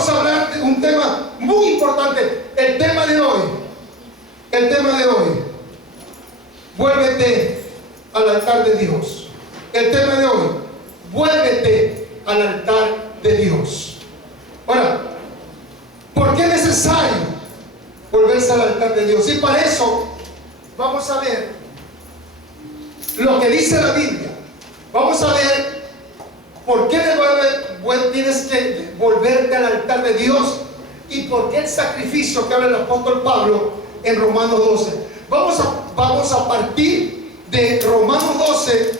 vamos a hablar de un tema muy importante. El tema de hoy, vuélvete al altar de Dios. El tema de hoy, vuélvete al altar de Dios. Ahora, ¿por qué es necesario volverse al altar de Dios? Y para eso vamos a ver lo que dice la Biblia. Vamos a ver por qué tienes que volverte al altar de Dios y por qué el sacrificio que habla el apóstol Pablo en Romanos 12. Vamos a partir de Romanos 12,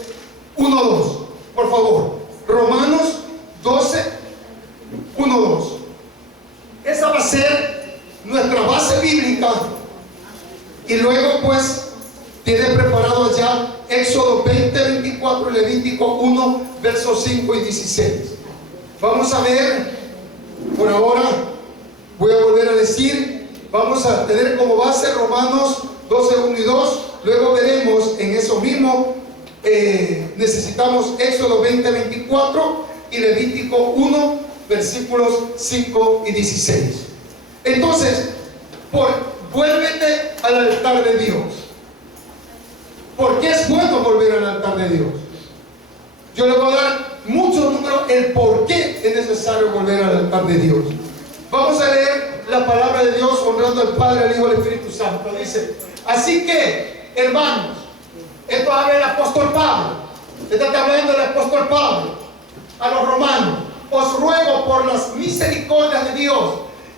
1, 2. Por favor, Romanos 12, 1, 2. Esa va a ser nuestra base bíblica. Y luego pues tiene preparado ya Éxodo 20, 24 y Levítico 1, versos 5 y 16. Vamos a ver, por ahora voy a volver a decir, vamos a tener como base Romanos 12, 1 y 2. Luego veremos en eso mismo, necesitamos Éxodo 20, 24 y Levítico 1, versículos 5 y 16. Entonces, vuélvete al altar de Dios. ¿Por qué es bueno volver al altar de Dios? Yo le voy a dar muchos números el por qué es necesario volver al altar de Dios. Vamos a leer la palabra de Dios honrando al Padre, al Hijo y al Espíritu Santo. Dice, así que, hermanos, esto habla el apóstol Pablo. Está hablando el apóstol Pablo a los romanos. Os ruego por las misericordias de Dios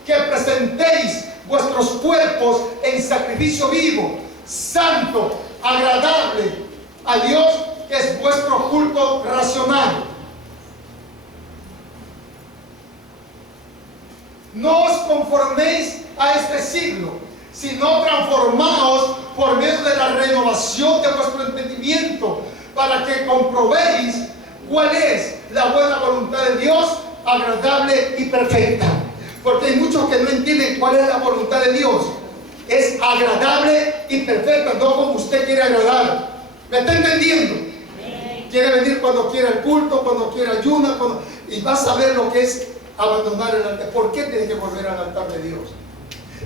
que presentéis vuestros cuerpos en sacrificio vivo, santo, agradable a Dios, que es vuestro culto racional. No os conforméis a este siglo, sino transformaos por medio de la renovación de vuestro entendimiento, para que comprobéis cuál es la buena voluntad de Dios, agradable y perfecta. Porque hay muchos que no entienden cuál es la voluntad de Dios. Es agradable y perfecta, no como usted quiere agradar. ¿Me está entendiendo? Quiere venir cuando quiera el culto, cuando quiera ayuna, y vas a ver lo que es abandonar el altar. ¿Por qué tiene que volver al altar de Dios?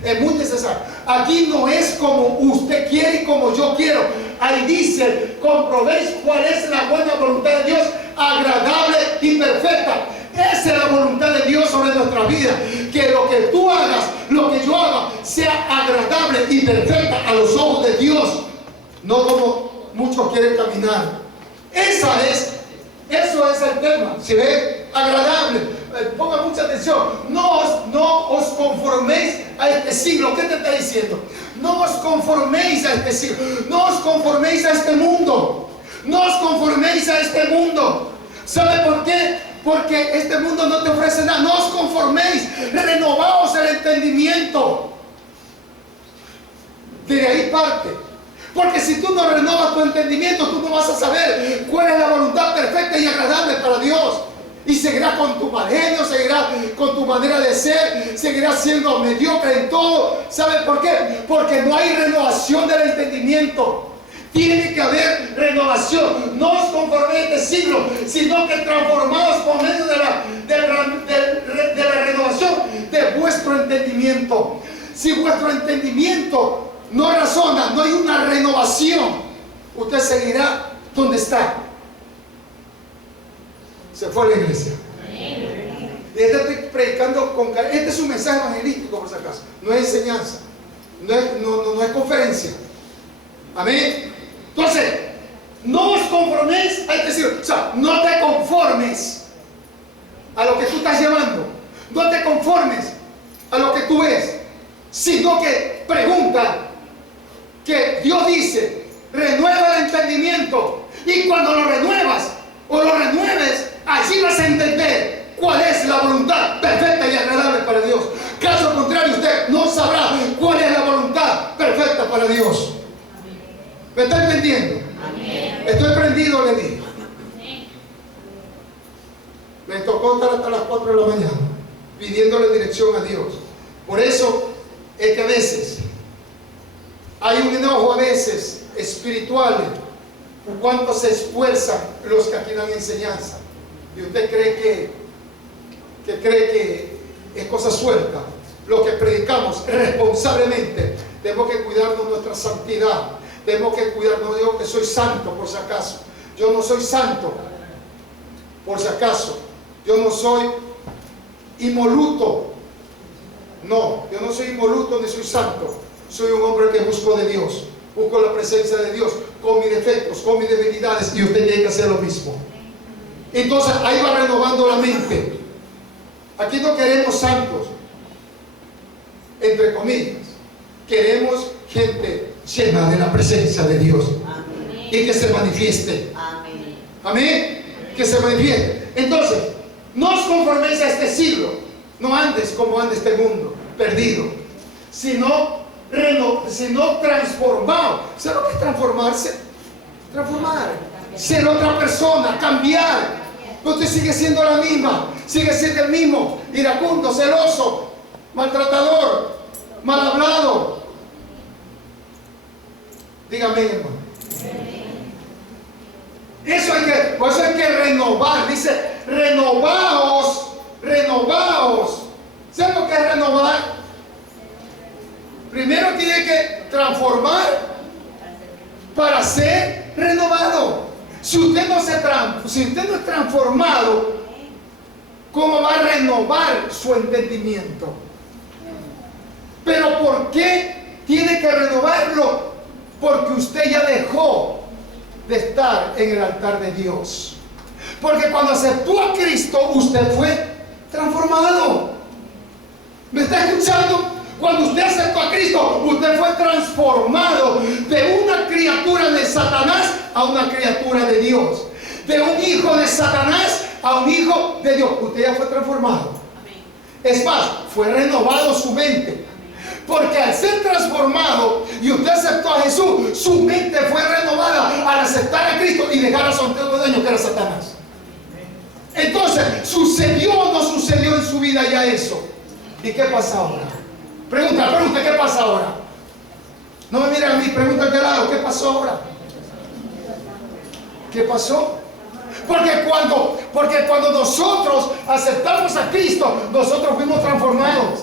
Es muy necesario. Aquí no es como usted quiere y como yo quiero. Ahí dice, comprobéis cuál es la buena voluntad de Dios, agradable y perfecta. Esa es la voluntad de Dios sobre nuestra vida. Que lo que tú hagas, lo que yo haga, sea agradable y perfecta a los ojos de Dios. No como muchos quieren caminar. Eso es el tema. ¿Sí ve? Agradable. Ponga mucha atención. No os conforméis a este siglo. ¿Qué te está diciendo? No os conforméis a este siglo. No os conforméis a este mundo. No os conforméis a este mundo. ¿Sabe por qué? Porque este mundo no te ofrece nada. No os conforméis. Renovaos el entendimiento. De ahí parte. Porque si tú no renovas tu entendimiento, tú no vas a saber cuál es la voluntad perfecta y agradable para Dios. Y seguirás con tu mal genio, seguirás con tu manera de ser, seguirás siendo mediocre en todo. ¿Sabes por qué? Porque no hay renovación del entendimiento. Tiene que haber renovación. No os conforméis a este siglo, sino que transformaos por medio de la renovación de vuestro entendimiento. Si vuestro entendimiento no razona, no hay una renovación, usted seguirá donde está. Se fue a la iglesia. Estoy predicando con cariño. Este es un mensaje evangelístico, por si acaso. No es enseñanza, no es conferencia. Amén. Entonces, no os conforméis a este siglo. O sea, no te conformes a lo que tú estás llevando. No te conformes a lo que tú ves, sino que pregunta. Que Dios dice, renueva el entendimiento, y cuando lo renuevas o lo renueves, allí vas a entender cuál es la voluntad perfecta y agradable para Dios. Caso contrario, usted no sabrá cuál es la voluntad perfecta para Dios. ¿Me está entendiendo? Amén. Estoy prendido, le dije. Me tocó estar hasta las 4 de la mañana pidiéndole dirección a Dios. Por eso es que a veces hay un enojo, a veces espiritual, por cuanto se esfuerzan los que aquí dan enseñanza. Y usted cree que es cosa suelta. Lo que predicamos responsablemente. Tenemos que cuidarnos nuestra santidad. Tenemos que cuidarnos. No digo que soy santo, por si acaso. Yo no soy santo, por si acaso. Yo no soy involuto. No, yo no soy involuto ni soy santo. Soy un hombre que busco de Dios. Busco la presencia de Dios con mis defectos, con mis debilidades, y usted tiene que hacer lo mismo. Entonces ahí va renovando la mente. Aquí no queremos santos, entre comillas. Queremos gente llena de la presencia de Dios. Amén. Y que se manifieste. Amén. Amén. Que se manifieste. Entonces, no os conforméis a este siglo. No andes como anda este mundo, perdido, sino transformado. ¿Sabe lo que es transformarse? Transformar. Ser otra persona, cambiar. Usted sigue siendo la misma, sigue siendo el mismo, iracundo, celoso, maltratador, mal hablado. Dígame, hermano. Por eso hay que renovar. Dice, renovaos. ¿Saben lo que es renovar? Primero tiene que transformar para ser renovado. Si usted no es transformado, ¿cómo va a renovar su entendimiento? Pero ¿por qué tiene que renovarlo? Porque usted ya dejó de estar en el altar de Dios. Porque cuando aceptó a Cristo, usted fue transformado. ¿Me está escuchando? Cuando usted aceptó a Cristo, usted fue transformado de una criatura de Satanás a una criatura de Dios. De un hijo de Satanás a un hijo de Dios. Usted ya fue transformado. Es más, fue renovado su mente. Porque al ser transformado y usted aceptó a Jesús, su mente fue renovada al aceptar a Cristo y dejar a su antiguo dueño, que era Satanás. Entonces, ¿sucedió o no sucedió en su vida ya eso? ¿Y qué pasa ahora? Pregunta, ¿qué pasa ahora? No me miren a mí, pregunta al de lado, ¿qué pasó ahora? ¿Qué pasó? Porque cuando nosotros aceptamos a Cristo, nosotros fuimos transformados.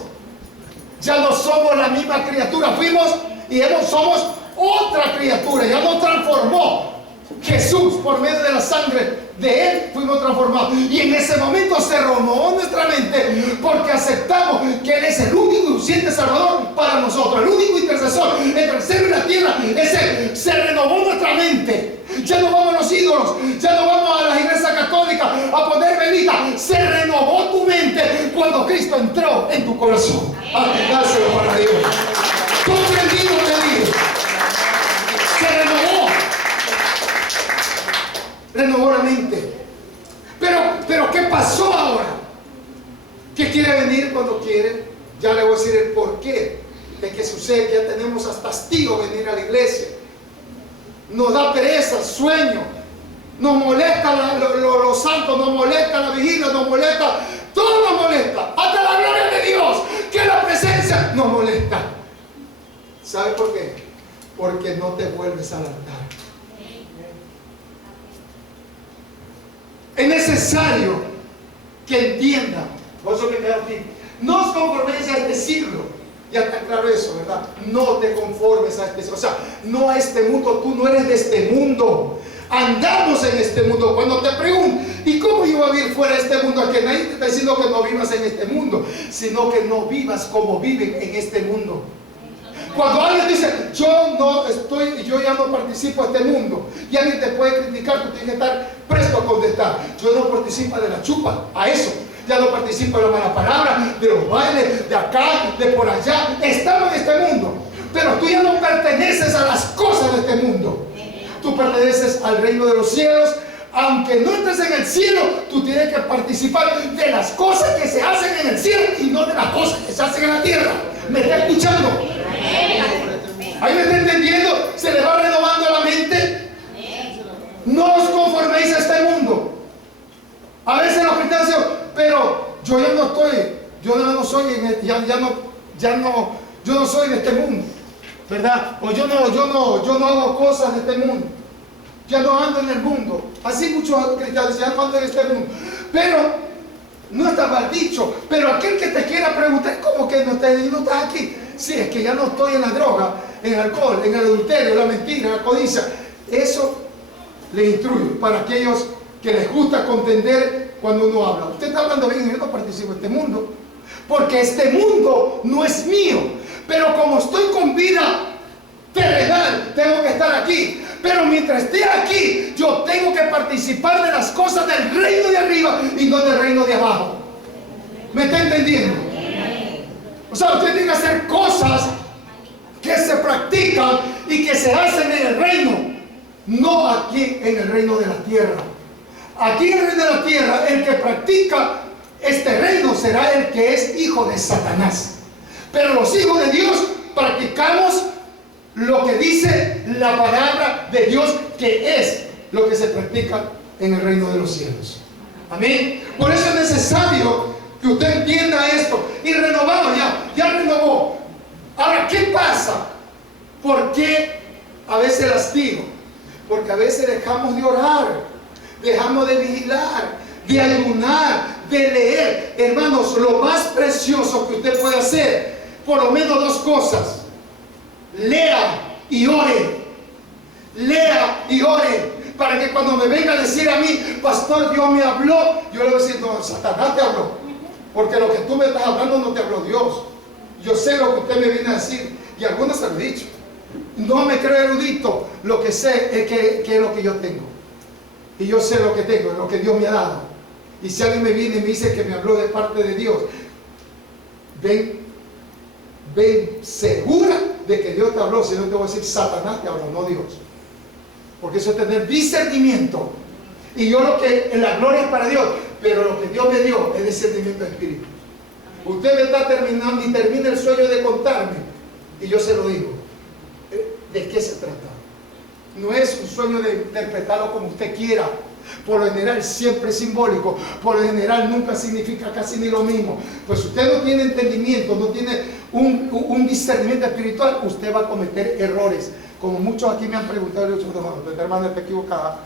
Ya no somos la misma criatura, somos otra criatura. Ya nos transformó Jesús por medio de la sangre de Él, fuimos transformados. Y en ese momento se renovó nuestra mente, porque aceptamos que Él es el único y suficiente Salvador para nosotros, el único intercesor entre el cielo y la tierra. Es Él. Se renovó nuestra mente. Ya no vamos a los ídolos, ya no vamos a las iglesias católicas a poner velitas. Se renovó tu mente cuando Cristo entró en tu corazón. Dáselo para Dios. Comprendido, te digo. Se renovó la mente. Pero ¿qué pasó ahora? ¿Qué quiere venir cuando quiere? Ya le voy a decir el porqué de que sucede. Ya tenemos hasta hastío venir a la iglesia. Nos da pereza, sueño. Nos molesta los santos, nos molesta la vigilia, nos molesta. Todo nos molesta. Hasta la gloria de Dios, que la presencia nos molesta. ¿Sabe por qué? Porque no te vuelves al altar. Es necesario que entiendan. Por eso que queda aquí. No os conforméis a este siglo. Ya está claro eso, ¿verdad? No te conformes a este siglo. O sea, no a este mundo. Tú no eres de este mundo. Andamos en este mundo. Cuando te pregunto, ¿y cómo yo voy a vivir fuera de este mundo? Que nadie te está diciendo que no vivas en este mundo, sino que no vivas como viven en este mundo. Cuando alguien dice, yo ya no participo en este mundo, y alguien te puede criticar, tú tienes que estar presto a contestar. Yo no participo de la chupa, a eso. Ya no participo de la mala palabra, de los bailes, de acá, de por allá. Estamos en este mundo, pero tú ya no perteneces a las cosas de este mundo. Tú perteneces al reino de los cielos. Aunque no estés en el cielo, tú tienes que participar de las cosas que se hacen en el cielo y no de las cosas que se hacen en la tierra. ¿Me está escuchando? ¿Ahí me está entendiendo? ¿Se le va renovando la mente? No os conforméis a este mundo. A veces los cristianos dicen, pero yo ya no estoy, yo no soy, yo no soy de este mundo, ¿verdad? O yo no hago cosas de este mundo. Ya no ando en el mundo. Así muchos cristianos ya no andan en este mundo. Pero No está mal dicho, pero aquel que te quiera preguntar, ¿cómo que no estás aquí? Sí, es que ya no estoy en la droga, en el alcohol, en el adulterio, en la mentira, en la codicia. Eso le instruyo para aquellos que les gusta contender cuando uno habla. Usted está hablando bien, yo no participo en este mundo, porque este mundo no es mío. Pero como estoy con vida terrenal, tengo que estar aquí. Pero mientras esté aquí, yo tengo que participar de las cosas del reino de arriba y no del reino de abajo. ¿Me está entendiendo? O sea, usted tiene que hacer cosas que se practican y que se hacen en el reino, no aquí en el reino de la tierra. Aquí en el reino de la tierra, el que practica este reino será el que es hijo de Satanás. Pero los hijos de Dios practicamos lo que dice la palabra de Dios, que es lo que se practica en el reino de los cielos. Amén. Por eso es necesario que usted entienda esto. Y renovado ya renovó. Ahora, ¿qué pasa? ¿Por qué a veces lastigo? Porque a veces dejamos de orar, dejamos de vigilar, de ayunar, de leer. Hermanos, lo más precioso que usted puede hacer, por lo menos dos cosas: lea y ore. Lea y ore, para que cuando me venga a decir a mí, pastor, Dios me habló, yo le voy a decir, no, Satanás te habló, porque lo que tú me estás hablando no te habló Dios. Yo sé lo que usted me viene a decir, y algunos se lo he dicho. No me creo erudito, lo que sé es que es lo que yo tengo, y yo sé lo que tengo, lo que Dios me ha dado. Y si alguien me viene y me dice que me habló de parte de Dios, ven segura de que Dios te habló. Si no, te voy a decir, Satanás te habló, no Dios. Porque eso es tener discernimiento. Y yo lo que, en la gloria es para Dios, pero lo que Dios me dio es discernimiento de espíritu. Usted me está terminando y termina el sueño de contarme, y yo se lo digo. ¿De qué se trata? No es un sueño de interpretarlo como usted quiera. Por lo general siempre es simbólico, por lo general nunca significa casi ni lo mismo. Pues si usted no tiene entendimiento, no tiene un discernimiento espiritual, usted va a cometer errores. Como muchos aquí me han preguntado, yo he dicho, no, hermana, está equivocada,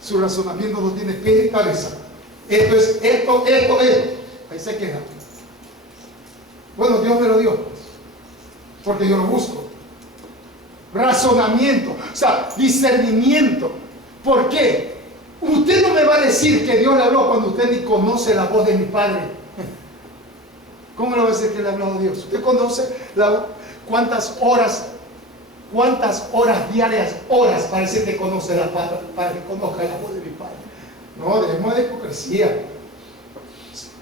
su razonamiento no tiene pie ni cabeza. Esto es esto, ahí se queda. Bueno, Dios me lo dio, porque yo lo busco. Razonamiento, o sea, discernimiento. ¿Por qué? Usted no me va a decir que Dios le habló cuando usted ni conoce la voz de mi Padre. ¿Cómo le va a decir que le ha hablado Dios? ¿Usted conoce cuántas horas diarias, para decir que conoce la palabra, para que conozca la voz de mi Padre? No, dejemos de hipocresía.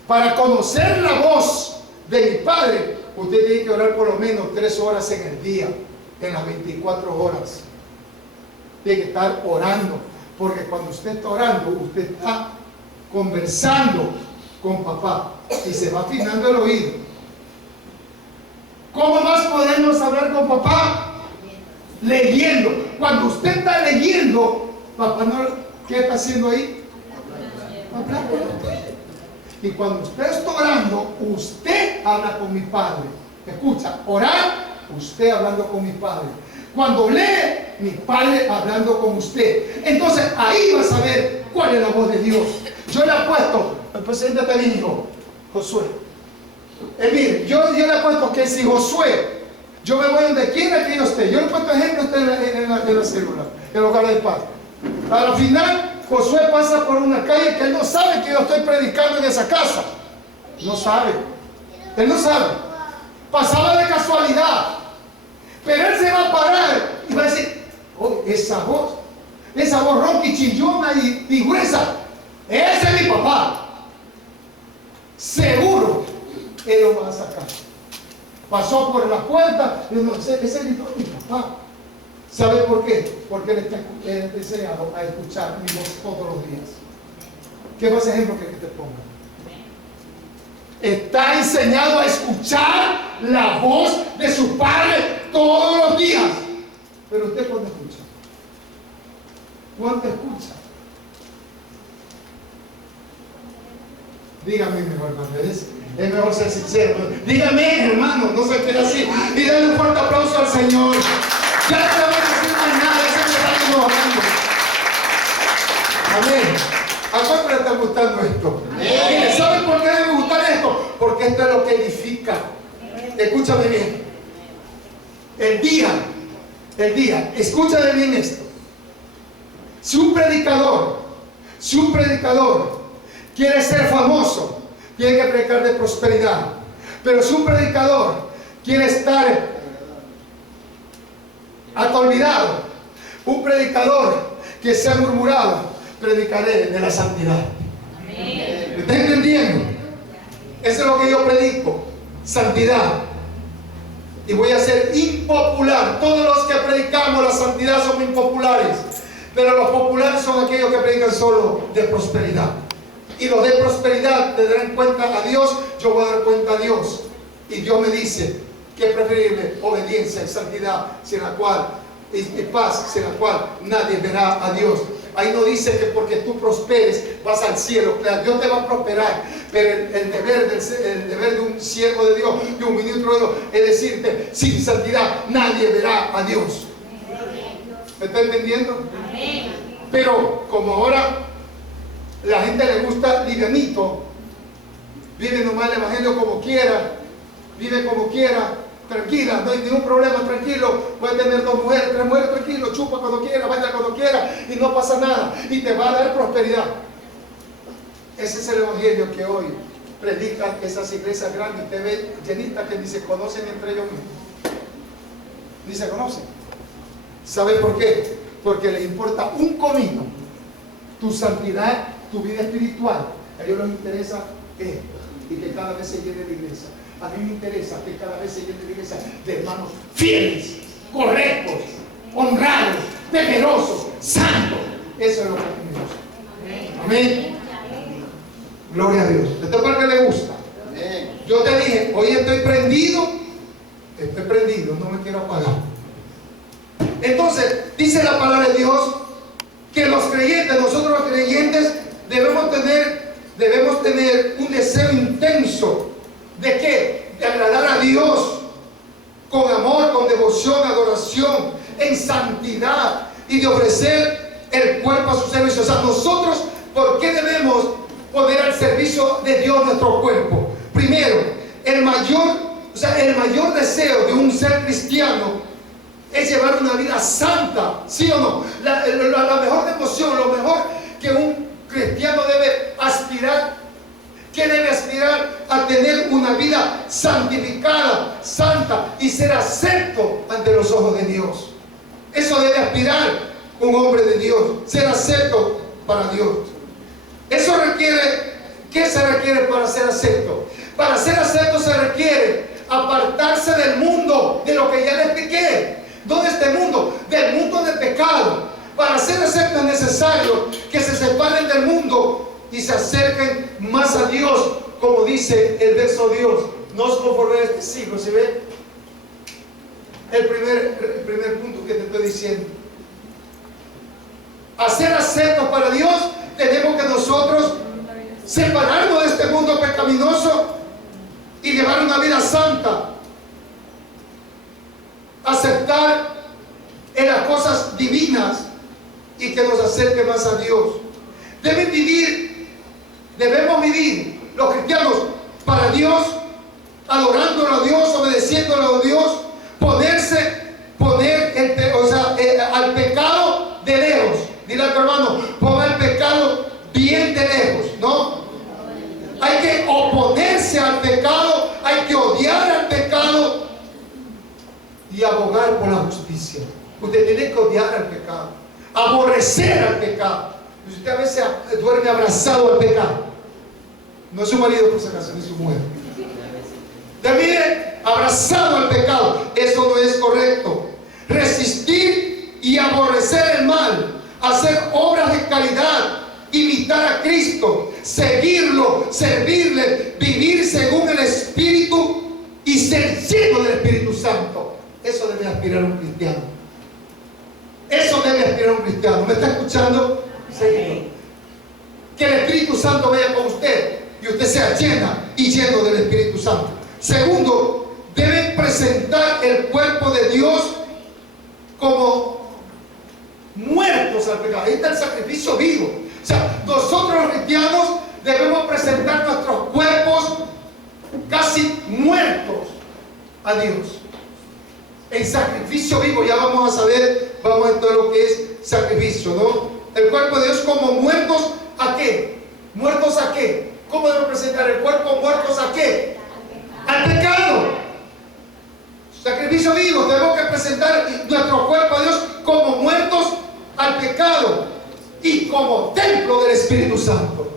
Para conocer la voz de mi Padre, usted tiene que orar por lo menos 3 horas en el día, en las 24 horas. Tiene que estar orando. Porque cuando usted está orando, usted está conversando con papá y se va afinando el oído. ¿Cómo más podemos hablar con papá? Leyendo. Cuando usted está leyendo, papá, no, ¿qué está haciendo ahí? Hablar con usted. Y cuando usted está orando, usted habla con mi Padre. Escucha, orar, usted hablando con mi Padre. Cuando lee, mi Padre hablando con usted. Entonces ahí vas a ver cuál es la voz de Dios. Yo le apuesto, el presidente también dijo, Josué. Mire, yo le apuesto que si Josué, yo me voy donde quiera que yo esté. Yo le he puesto ejemplo en la célula, en el hogar de paz. Al final, Josué pasa por una calle que él no sabe que yo estoy predicando en esa casa. No sabe. Él no sabe. Pasaba de casualidad. Pero él se va a parar y va a decir, oh, esa voz ronca y chillona y gruesa, ese es mi papá. Seguro, él lo va a sacar. Pasó por la puerta y no, ese es mi papá. ¿Sabe por qué? Porque él está enseñado a escuchar mi voz todos los días. ¿Qué más ejemplo que te ponga? Está enseñado a escuchar la voz de su Padre todos los días. Pero usted, ¿cuándo escucha? ¿Cuándo escucha? Dígame, mejor hermano, es mejor ser sincero. Dígame, hermano, no se quede así. Y denle un fuerte aplauso al Señor. Ya no te voy a decir más nada, ese me está ignorando. Amén. ¿A cuánto le está gustando esto? Mire, ¿saben por qué porque esto es lo que edifica. Escúchame bien. El día, escúchame bien esto. Si un predicador quiere ser famoso, tiene que predicar de prosperidad. Pero si un predicador quiere estar atolvidado, un predicador que sea murmurado, predicaré de la santidad. ¿Me está entendiendo? Eso es lo que yo predico, santidad. Y voy a ser impopular. Todos los que predicamos la santidad somos impopulares, pero los populares son aquellos que predican solo de prosperidad. Y los de prosperidad te darán cuenta a Dios, yo voy a dar cuenta a Dios. Y Dios me dice que es preferible obediencia y santidad, sin la cual, y paz, sin la cual nadie verá a Dios. Ahí no dice que porque tú prosperes vas al cielo. Claro, Dios te va a prosperar, pero el deber de un siervo de Dios, de un ministro de Dios, es decirte, sin santidad nadie verá a Dios. ¿Me está entendiendo? Pero como ahora la gente le gusta livianito, vive nomás el evangelio como quiera, vive como quiera, tranquila, no hay ningún problema, tranquilo, puede tener 2 mujeres, 3 mujeres, tranquilo, chupa cuando quiera, baila cuando quiera y no pasa nada, y te va a dar prosperidad. Ese es el evangelio que hoy predican esas iglesias grandes, te ven llenitas que ni se conocen entre ellos mismos, ni se conocen. ¿Sabe por qué? Porque les importa un comino tu santidad, tu vida espiritual. A ellos les interesa esto, y que cada vez se llene la iglesia. A mí me interesa que cada vez se llene la iglesia de hermanos fieles, correctos, honrados, temerosos, santos. Eso es lo que a mí me gusta. Amén. Gloria a Dios. Esto es para que le gusta. Yo te dije, hoy estoy prendido, no me quiero apagar. Entonces, dice la palabra de Dios que los creyentes, nosotros los creyentes, debemos tener un deseo intenso. ¿De qué? De agradar a Dios con amor, con devoción, adoración, en santidad, y de ofrecer el cuerpo a su servicio. O sea, nosotros, ¿por qué debemos poner al servicio de Dios nuestro cuerpo? Primero, el mayor deseo de un ser cristiano es llevar una vida santa, ¿sí o no? La mejor devoción, lo mejor que un cristiano debe aspirar. ¿Qué debe aspirar? A tener una vida santificada, santa, y ser acepto ante los ojos de Dios. Eso debe aspirar un hombre de Dios, ser acepto para Dios. Eso requiere, ¿qué se requiere para ser acepto? Para ser acepto se requiere apartarse del mundo, de lo que ya les expliqué. ¿Dónde está el mundo? Del mundo del pecado. Para ser acepto es necesario que se separen del mundo y se acerquen más a Dios, como dice el verso de Dios. No os conforméis a este siglo, ¿se ve? El primer punto que te estoy diciendo. A ser aceptos para Dios, tenemos que nosotros separarnos de este mundo pecaminoso y llevar una vida santa. Aceptar en las cosas divinas y que nos acerque más a Dios. Debemos vivir los cristianos para Dios, adorándolo a Dios, obedeciéndolo a Dios, al pecado de lejos. Dile a tu hermano, pon el pecado bien de lejos, ¿no? Hay que oponerse al pecado, hay que odiar al pecado y abogar por la justicia. Usted tiene que odiar al pecado, aborrecer al pecado. Usted a veces duerme abrazado al pecado. No es su marido, por si acaso, ni su mujer. Mire, abrazado al pecado. Eso no es correcto. Resistir y aborrecer el mal, hacer obras de caridad, imitar a Cristo, seguirlo, servirle, vivir según el Espíritu y ser lleno del Espíritu Santo. Eso debe aspirar un cristiano. Eso debe aspirar un cristiano. ¿Me está escuchando? Señor. Que el Espíritu Santo vaya con usted y usted sea llena y lleno del Espíritu Santo. Segundo, deben presentar el cuerpo de Dios como muertos al pecado. Ahí está el sacrificio vivo. O sea, nosotros los cristianos debemos presentar nuestros cuerpos casi muertos a Dios. En sacrificio vivo, ya vamos a saber, vamos a todo lo que es sacrificio, ¿no? El cuerpo de Dios como muertos ¿a qué? ¿Muertos a qué? ¿Cómo debe presentar el cuerpo? ¿Muertos a qué? Al pecado. Sacrificio vivo, tenemos que presentar nuestro cuerpo a Dios como muertos al pecado y como templo del Espíritu Santo.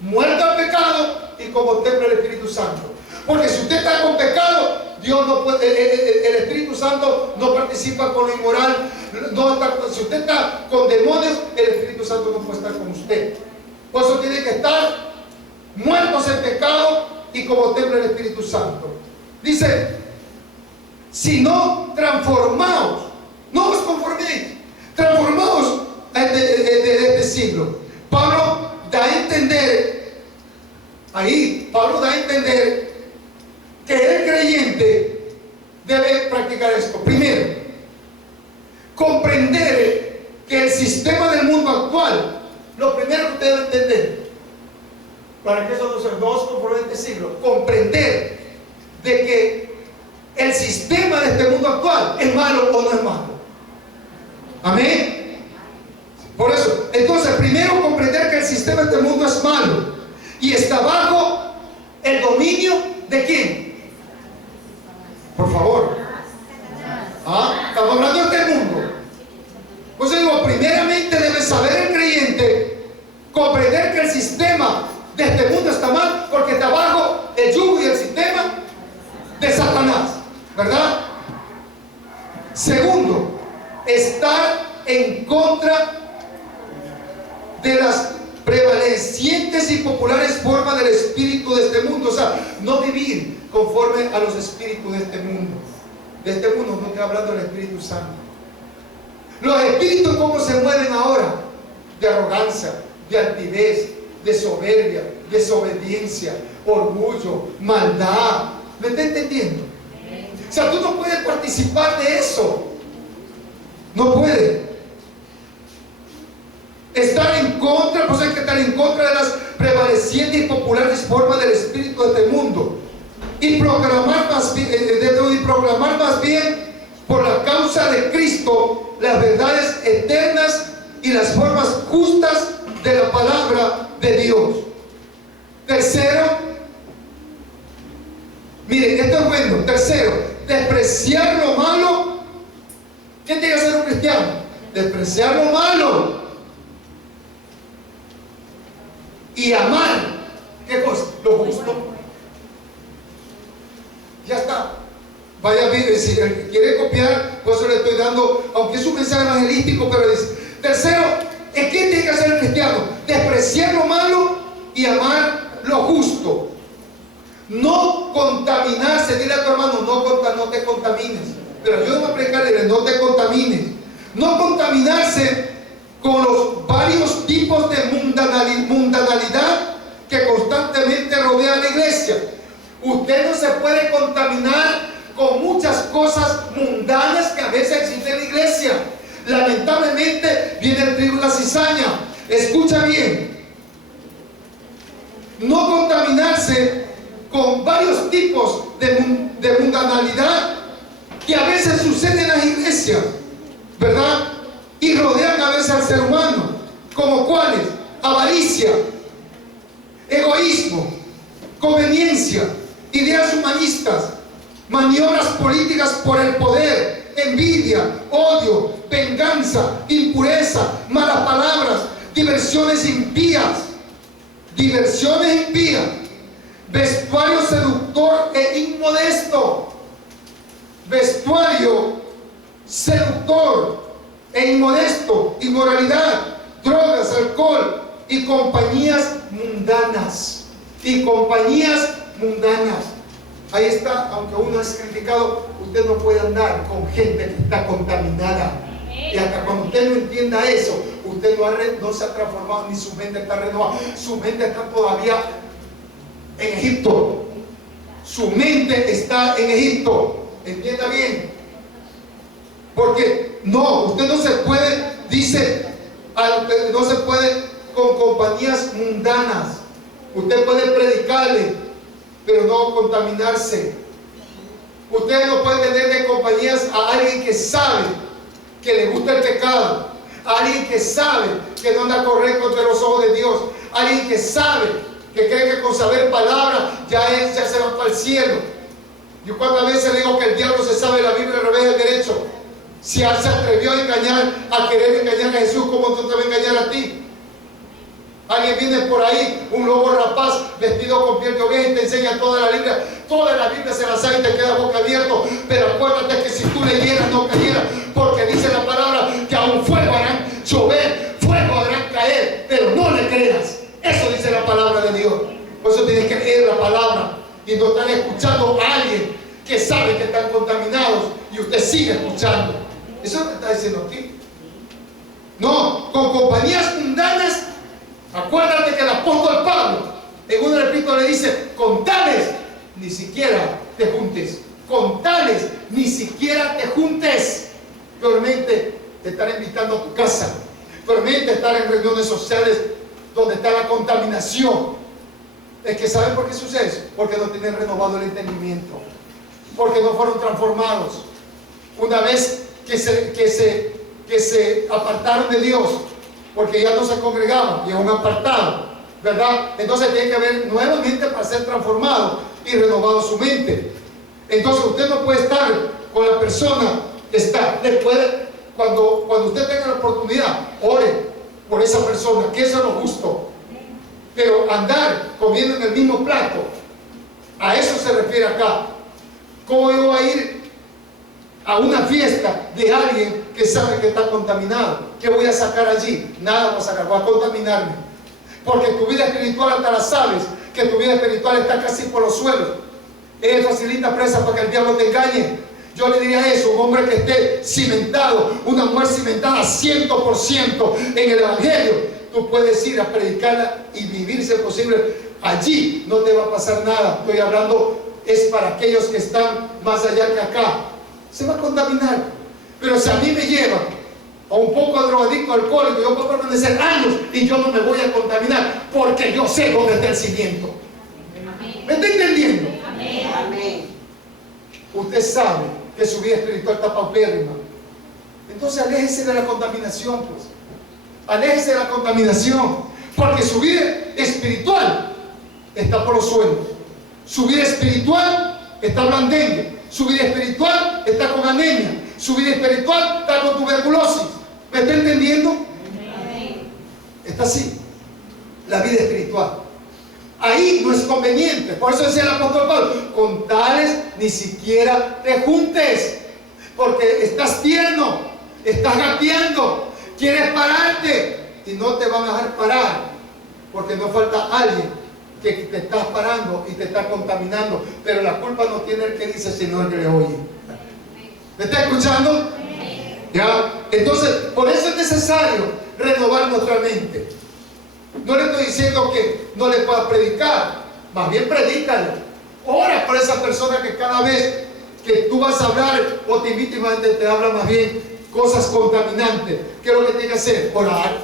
Muerto al pecado y como templo del Espíritu Santo. Porque si usted está con pecado, Dios no puede, el Espíritu Santo no participa con lo inmoral. No está, si usted está con demonios, el Espíritu Santo no puede estar con usted. Por eso tiene que estar muertos en pecado y como templo del Espíritu Santo. Dice, sino transformaos, no os conforméis, transformaos de este siglo. Pablo da a entender, Pablo da a entender que el creyente debe practicar esto. Primero, comprender que el sistema del mundo actual, lo primero que usted debe entender, para que eso no se dos conforme este siglo, comprender de que el sistema de este mundo actual es malo o no es malo. Amén. Por eso, entonces, primero comprender que el sistema de este mundo es malo y está bajo el dominio de ¿quién? Por favor. Estamos hablando de este mundo. Pues yo digo, primeramente debe saber el creyente, comprender que el sistema de este mundo está mal porque está bajo el yugo y el sistema de Satanás, ¿verdad? Segundo, estar en contra de las prevalecientes y populares formas del espíritu de este mundo. O sea, no vivir conforme a los espíritus de este mundo. De este mundo no estoy hablando del Espíritu Santo. Los espíritus, ¿cómo se mueven ahora? De arrogancia, de altivez, de soberbia, desobediencia, orgullo, maldad. ¿Me está entendiendo? O sea, tú no puedes participar de eso. No puedes. Estar en contra, pues hay que estar en contra de las prevalecientes y populares formas del espíritu de este mundo. Y proclamar más bien por la causa de Cristo las verdades eternas y las formas justas de la palabra de Dios. Tercero, miren, esto es bueno. Tercero, despreciar lo malo. ¿Qué tiene que hacer un cristiano? Despreciar lo malo y amar, ¿qué cosa? Lo justo. Ya está. Vaya a ver, si el que quiere copiar, por eso le estoy dando, aunque es un mensaje evangelístico, pero dice, tercero, ¿qué tiene que hacer el cristiano? Despreciar lo malo y amar lo justo. No contaminarse. Dile a tu hermano, no te contamines. Pero ayúdame a predicar, dile, no te contamines. No contaminarse con los varios tipos de mundanalidad que constantemente rodea a la iglesia. Usted no se puede contaminar con muchas cosas mundanas que a veces existen en la iglesia. Lamentablemente viene el trigo y la cizaña. Escucha bien. No contaminarse con varios tipos de mundanalidad que a veces suceden en las iglesias, ¿verdad? Y rodean a veces al ser humano, como cuáles: avaricia, egoísmo, conveniencia, ideas humanistas, maniobras políticas por el poder, envidia, odio, venganza, impureza, malas palabras, diversiones impías, vestuario seductor e inmodesto, vestuario seductor e inmodesto, inmoralidad, drogas, alcohol y compañías mundanas. Ahí está, aunque uno es criticado, usted no puede andar con gente que está contaminada. Y hasta cuando usted no entienda eso, usted no se ha transformado, ni su mente está renovada. Su mente está todavía en Egipto. Su mente está en Egipto. Entienda bien. Porque usted no se puede, no se puede con compañías mundanas. Usted puede predicarle pero no contaminarse. Usted no puede tener de compañías a alguien que sabe que le gusta el pecado, a alguien que sabe que no anda correcto ante los ojos de Dios, a alguien que sabe, que cree que con saber palabras ya se va para el cielo. Yo cuántas veces le digo que el diablo se sabe la Biblia al revés y al derecho. Si él se atrevió a engañar, a querer engañar a Jesús, ¿cómo no te va a engañar a ti? Alguien viene por ahí, un lobo rapaz vestido con piel de oveja y te enseña toda la Biblia se la sabe y te queda boca abierto. Pero acuérdate que si tú leyeras no cayeras, porque dice la palabra que a un fuego harán llover, fuego harán caer, pero no le creas. Eso dice la palabra de Dios. Por eso tienes que leer la palabra y no estar escuchando a alguien que sabe que están contaminados y usted sigue escuchando. Eso es lo que está diciendo aquí. No, con compañías mundanas. Acuérdate que el apóstol Pablo en un repito le dice: con tales ni siquiera te juntes, con tales ni siquiera te juntes. Peormente te estar invitando a tu casa, peormente estar en reuniones sociales donde está la contaminación. Es que ¿saben por qué sucede eso? Porque no tienen renovado el entendimiento, porque no fueron transformados. Una vez que se apartaron de Dios, porque ya no se congregaban, y es un apartado, ¿verdad? Entonces tiene que haber nuevamente para ser transformado y renovado su mente. Entonces usted no puede estar con la persona que está. Cuando usted tenga la oportunidad, ore por esa persona, que eso es lo justo. Pero andar comiendo en el mismo plato, a eso se refiere acá. ¿Cómo yo voy a ir a una fiesta de alguien que sabe que está contaminado? ¿Qué voy a sacar allí? Nada voy a sacar, voy a contaminarme. Porque tu vida espiritual hasta la sabes, que tu vida espiritual está casi por los suelos. Es facilita presa para que el diablo te engañe. Yo le diría eso: un hombre que esté cimentado, una mujer cimentada 100% en el Evangelio, tú puedes ir a predicarla y vivir, si es posible. Allí no te va a pasar nada. Estoy hablando, es para aquellos que están más allá que acá. Se va a contaminar. Pero si a mí me lleva a un poco de drogadicto alcohólico, yo puedo permanecer años y yo no me voy a contaminar, porque yo sé dónde está el cimiento. ¿Me está entendiendo? Amén. Usted sabe que su vida espiritual está paupérrima. Entonces aléjese de la contaminación, pues. Aléjese de la contaminación, porque su vida espiritual está por los suelos. Su vida espiritual está blandengue. Su vida espiritual está con anemia. Su vida espiritual está con tuberculosis. ¿Me está entendiendo? Amén. Está así la vida espiritual. Ahí no es conveniente. Por eso decía el apóstol Pablo: con tales ni siquiera te juntes, porque estás tierno, estás gateando, quieres pararte y no te van a dejar parar, porque no falta alguien que te está parando y te está contaminando. Pero la culpa no tiene el que dice, sino el que le oye. ¿Me está escuchando? ¿Ya? Entonces, por eso es necesario renovar nuestra mente. No le estoy diciendo que no le pueda predicar, más bien predícale. Ora por esa persona que cada vez que tú vas a hablar o te invita y te habla más bien cosas contaminantes. ¿Qué es lo que tiene que hacer? Orar.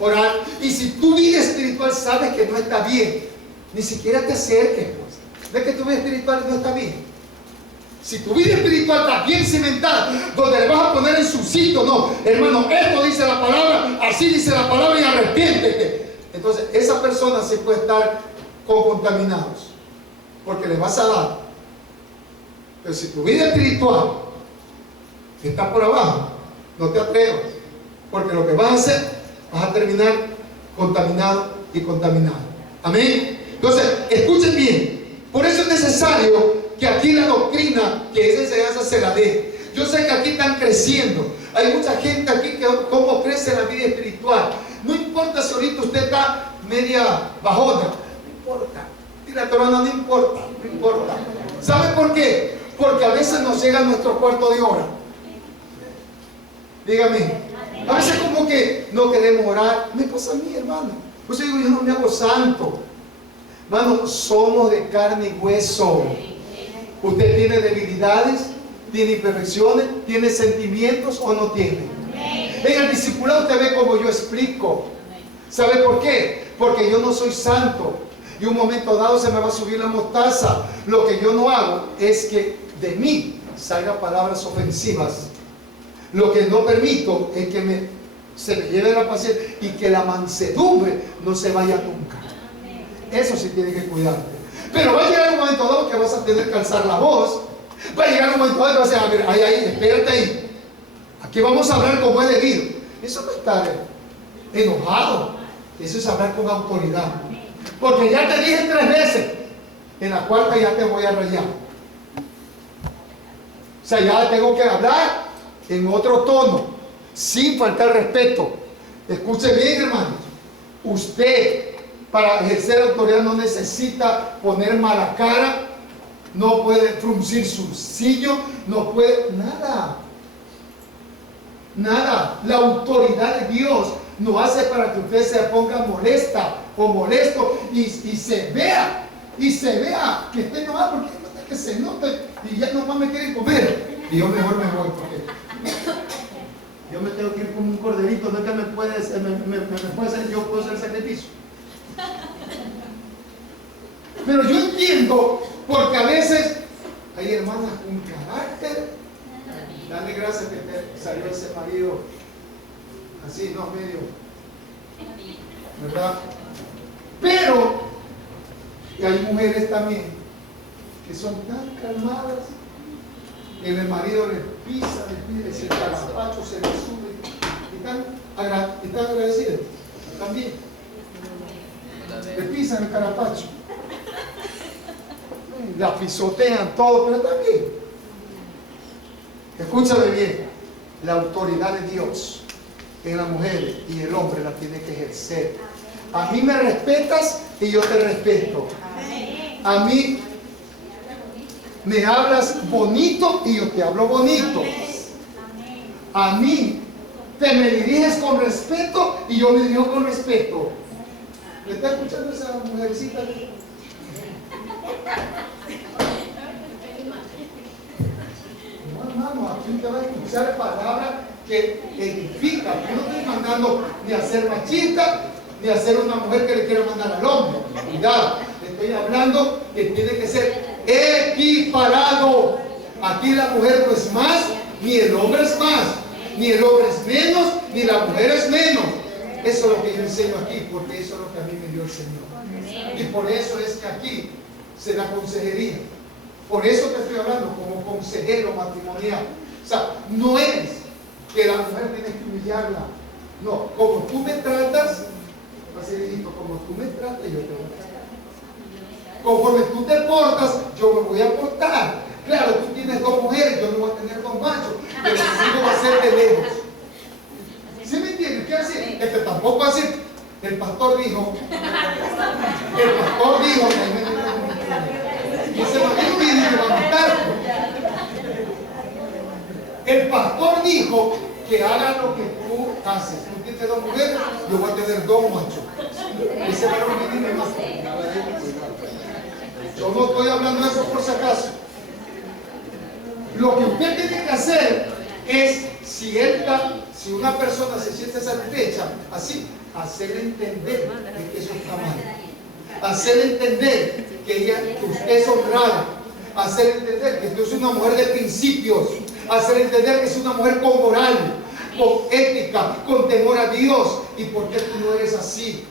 Orar. Y si tu vida espiritual sabes que no está bien, ni siquiera te acerques, pues. ¿Ves que tu vida espiritual no está bien? Si tu vida espiritual está bien cimentada, donde le vas a poner en su sitio, no, hermano, esto dice la palabra, así dice la palabra y arrepiéntete. Entonces esa persona sí puede estar con contaminados, porque le vas a dar. Pero si tu vida espiritual está por abajo, no te atrevas, porque lo que vas a hacer, vas a terminar contaminado y contaminado. Amén. Entonces, escuchen bien. Por eso es necesario que aquí la doctrina, que esa enseñanza se la dé. Yo sé que aquí están creciendo. Hay mucha gente aquí que cómo crece la vida espiritual. No importa si ahorita usted está media bajona. No importa. Dile a tu hermano, no importa. No importa. ¿Sabe por qué? Porque a veces nos llega nuestro cuarto de hora. Dígame. A veces como que no queremos orar. Me pasa a mí, hermano. Pues yo digo, yo no me hago santo. Hermano, somos de carne y hueso. Usted tiene debilidades, tiene imperfecciones, tiene sentimientos o no tiene. En el discipulado usted ve como yo explico. ¿Sabe por qué? Porque yo no soy santo. y un momento dado se me va a subir la mostaza. Lo que yo no hago es que de mí salgan palabras ofensivas. Lo que no permito es que se me lleve la paciencia y que la mansedumbre no se vaya nunca. Eso sí tiene que cuidarte. Pero va a llegar un momento dado que vas a tener que alzar la voz. Va a llegar un momento dado que vas a decir, a ver, ahí, espérate ahí. Aquí vamos a hablar como es debido. Eso no es estar enojado. Eso es hablar con autoridad. Porque ya te dije 3 veces. En la cuarta ya te voy a rayar. O sea, ya tengo que hablar en otro tono, sin faltar respeto. Escuche bien, hermanos. Usted, para ejercer autoridad, no necesita poner mala cara, no puede fruncir su sillo, no puede nada. Nada. La autoridad de Dios no hace para que usted se ponga molesta o molesto y se vea que esté enojado, porque no que se note y ya nomás me quieren comer. Y yo mejor me voy porque yo me tengo que ir como un corderito, no es que me puede hacer, yo puedo hacer sacrificio. Pero yo entiendo, porque a veces hay hermanas con carácter. Dale gracias que te salió ese marido así, no medio, ¿verdad? Pero y hay mujeres también que son tan calmadas que el marido les pisa, les pide, el carapacho se les sube y están agradecidas también. Le pisan el carapacho, la pisotean todo, pero también, escúchame bien, la autoridad de Dios en la mujer y el hombre la tiene que ejercer. A mí me respetas y yo te respeto. A mí me hablas bonito y yo te hablo bonito. A mí te me diriges con respeto y yo me dirijo con respeto. ¿Me está escuchando esa mujercita? No, hermano, aquí te va a escuchar palabras que edifican. Yo no estoy mandando ni a ser machista ni a ser una mujer que le quiera mandar al hombre. Cuidado, le estoy hablando que tiene que ser equiparado. Aquí la mujer no es más, ni el hombre es más, ni el hombre es menos, ni la mujer es menos. Eso es lo que yo enseño aquí, porque eso es lo que a mí me dio el Señor. Y por eso es que aquí se da consejería. Por eso te estoy hablando como consejero matrimonial. O sea, no es que la mujer tiene que humillarla. No, como tú me tratas, como tú me tratas, yo te voy a tratar. Conforme tú te portas, yo me voy a portar. Claro, tú tienes 2 mujeres, yo no voy a tener 2 machos, pero conmigo va a ser de lejos. ¿Sí me entiendes? ¿Qué decir? Es que tampoco así. El pastor dijo, el pastor dijo que haga lo que tú haces. Tú tienes 2 mujeres, yo voy a tener 2 machos. Ese varón viene más. Yo no estoy hablando de eso por si acaso. Lo que usted tiene que hacer es, si una persona se siente satisfecha, así, hacerle entender que eso está mal. Hacerle entender que usted es honrada. Hacerle entender que usted es una mujer de principios. Hacerle entender que es una mujer con moral, con ética, con temor a Dios. ¿Y por qué tú no eres así?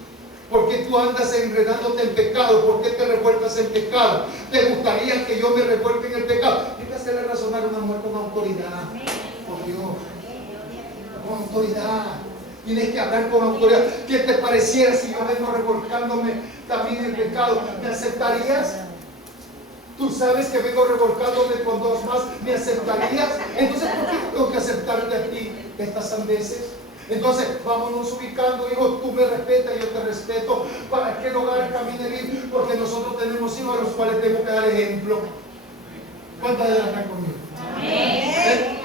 ¿Por qué tú andas enredándote en pecado? ¿Por qué te revuelcas en pecado? ¿Te gustaría que yo me revuelva en el pecado? Tienes que hacerle razonar a una mujer con autoridad. Por Dios. Con autoridad. Tienes que hablar con autoridad. ¿Qué te pareciera si yo vengo revolcándome también en el pecado? ¿Me aceptarías? Tú sabes que vengo revolcándome con 2 más. ¿Me aceptarías? Entonces, ¿por qué tengo que aceptarte a ti estas sandeces? Entonces, vámonos ubicando, hijo, tú me respetas, yo te respeto, para que el hogar camine bien, porque nosotros tenemos hijos a los cuales tengo que dar ejemplo. ¿Cuántas de están conmigo?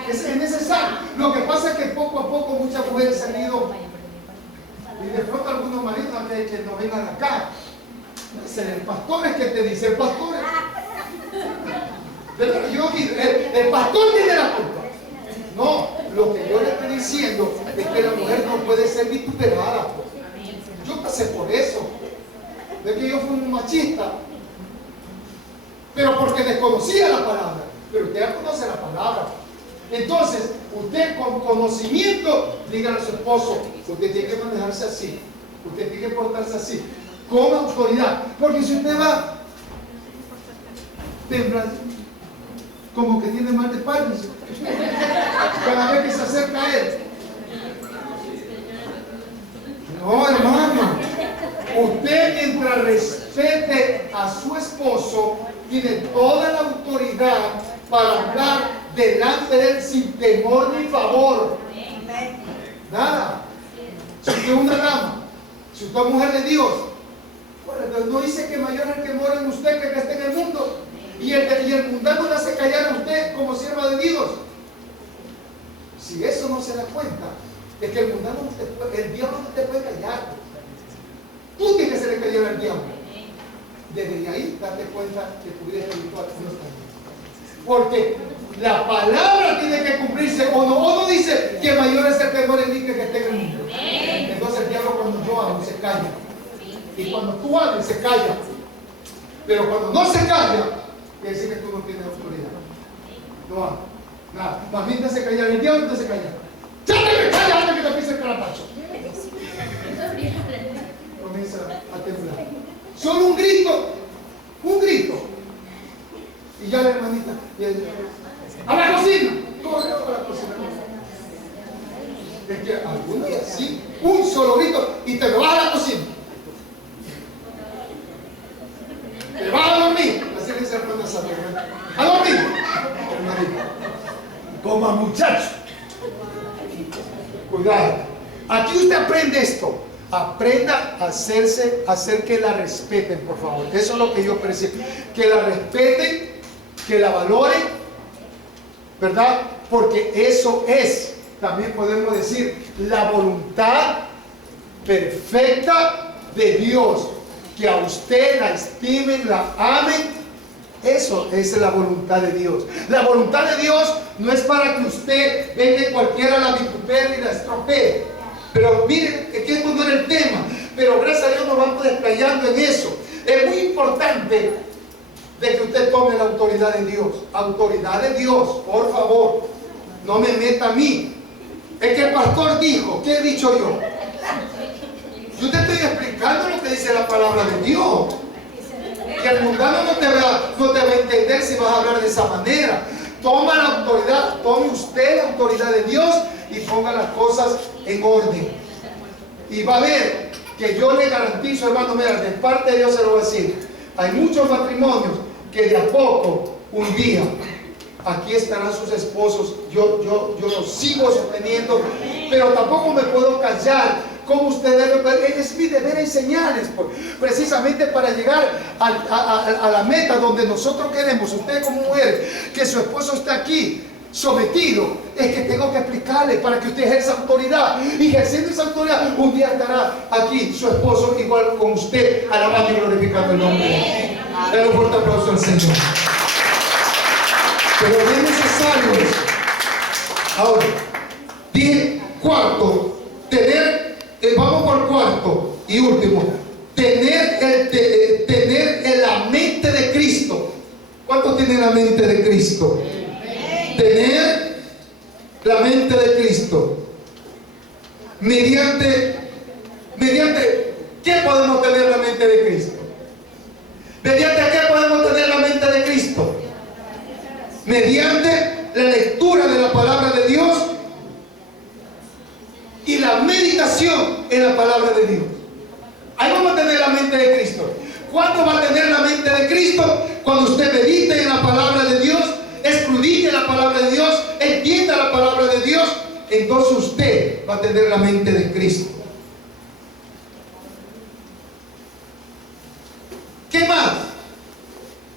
Es necesario. Lo que pasa es que poco a poco muchas mujeres han ido, y de pronto algunos maridos que no vengan acá. El pastor es que te dice, el pastor el pastor tiene la culpa. No, lo que yo le estoy diciendo es que la mujer no puede ser vituperada. Yo pasé por eso. de que yo fui un machista, pero porque desconocía la palabra. Pero usted ya conoce la palabra. Entonces, usted con conocimiento, dígale a su esposo, usted tiene que manejarse así, usted tiene que portarse así, con autoridad. Porque si usted va temblando, como que tiene mal de Parkinson, cada vez que se acerca a él. No, hermano, usted mientras respete a su esposo, tiene toda la autoridad para hablar delante de él sin temor ni favor. Nada. Si usted es una dama, si usted es mujer de Dios, bueno, no dice que mayor es el que mora en usted que esté en el mundo. Y el mundano le hace callar a usted como sierva de Dios. Si eso no se da cuenta, es que el mundano, el diablo no te puede callar. Tú tienes que hacerle callar al diablo. Desde ahí darte cuenta que tu vida espiritual no está bien. Porque la palabra tiene que cumplirse, o no dice que mayor es el que muere en mí que esté en el mundo. Entonces el diablo, cuando yo hablo, se calla. Y cuando tú hables, se calla. Pero cuando no se calla, quiere decir que tú no tienes autoridad. No, nada. Más bien te hace callar el diablo y te hace callar. ¡Ya te callas antes que te pise el carapacho! Comienza a temblar. Solo un grito. Y ya la hermanita, ¡a la cocina! Corre a la cocina. Es que algunos así, un solo grito y te lo vas a la cocina. Te vas a dormir. Así le dice hermana Santa. A dormir. Hermanita. Como muchacho. Cuidado. Aquí usted aprende esto. Aprenda a hacer que la respeten, por favor. Eso es lo que yo percibo. Que la respeten, que la valoren, ¿verdad? Porque eso es, también podemos decir, la voluntad perfecta de Dios. Que a usted la estimen, la amen. Eso es la voluntad de Dios. La voluntad de Dios no es para que usted venga cualquiera a la vitupera y la estropee. Pero miren, que esto no era el tema. Pero gracias a Dios nos vamos desplayando en eso. Es muy importante de que usted tome la autoridad de Dios. Autoridad de Dios, por favor. No me meta a mí. Es que el pastor dijo, ¿qué he dicho yo? Yo te estoy explicando lo que dice la palabra de Dios. Que el mundano no te va a entender si vas a hablar de esa manera. Toma la autoridad, tome usted la autoridad de Dios y ponga las cosas en orden. Y va a ver que yo le garantizo, hermano, mira, de parte de Dios se lo voy a decir. Hay muchos matrimonios que de a poco, un día, aquí estarán sus esposos. Yo los sigo sosteniendo, pero tampoco me puedo callar. Como usted debe, es mi deber enseñarles, precisamente para llegar a la meta donde nosotros queremos, usted como mujer, que su esposo esté aquí sometido. Es que tengo que explicarle para que usted ejerza autoridad, y ejerciendo esa autoridad, un día estará aquí su esposo igual con usted, alabando y glorificando el nombre de Dios. Dale un fuerte aplauso al Señor. Pero es necesario eso. Ahora, dije cuarto, vamos por cuarto y último, tener la mente de Cristo. ¿Cuántos tienen la mente de Cristo? Tener la mente de Cristo. Mediante ¿qué podemos tener la mente de Cristo? ¿Mediante qué podemos tener la mente de Cristo? Mediante la lectura de la palabra de Dios y la meditación en la palabra de Dios. Ahí vamos a tener la mente de Cristo. ¿Cuándo va a tener la mente de Cristo? Cuando usted medite en la palabra de Dios, escudriñe la palabra de Dios, entienda la palabra de Dios, entonces usted va a tener la mente de Cristo. ¿Qué más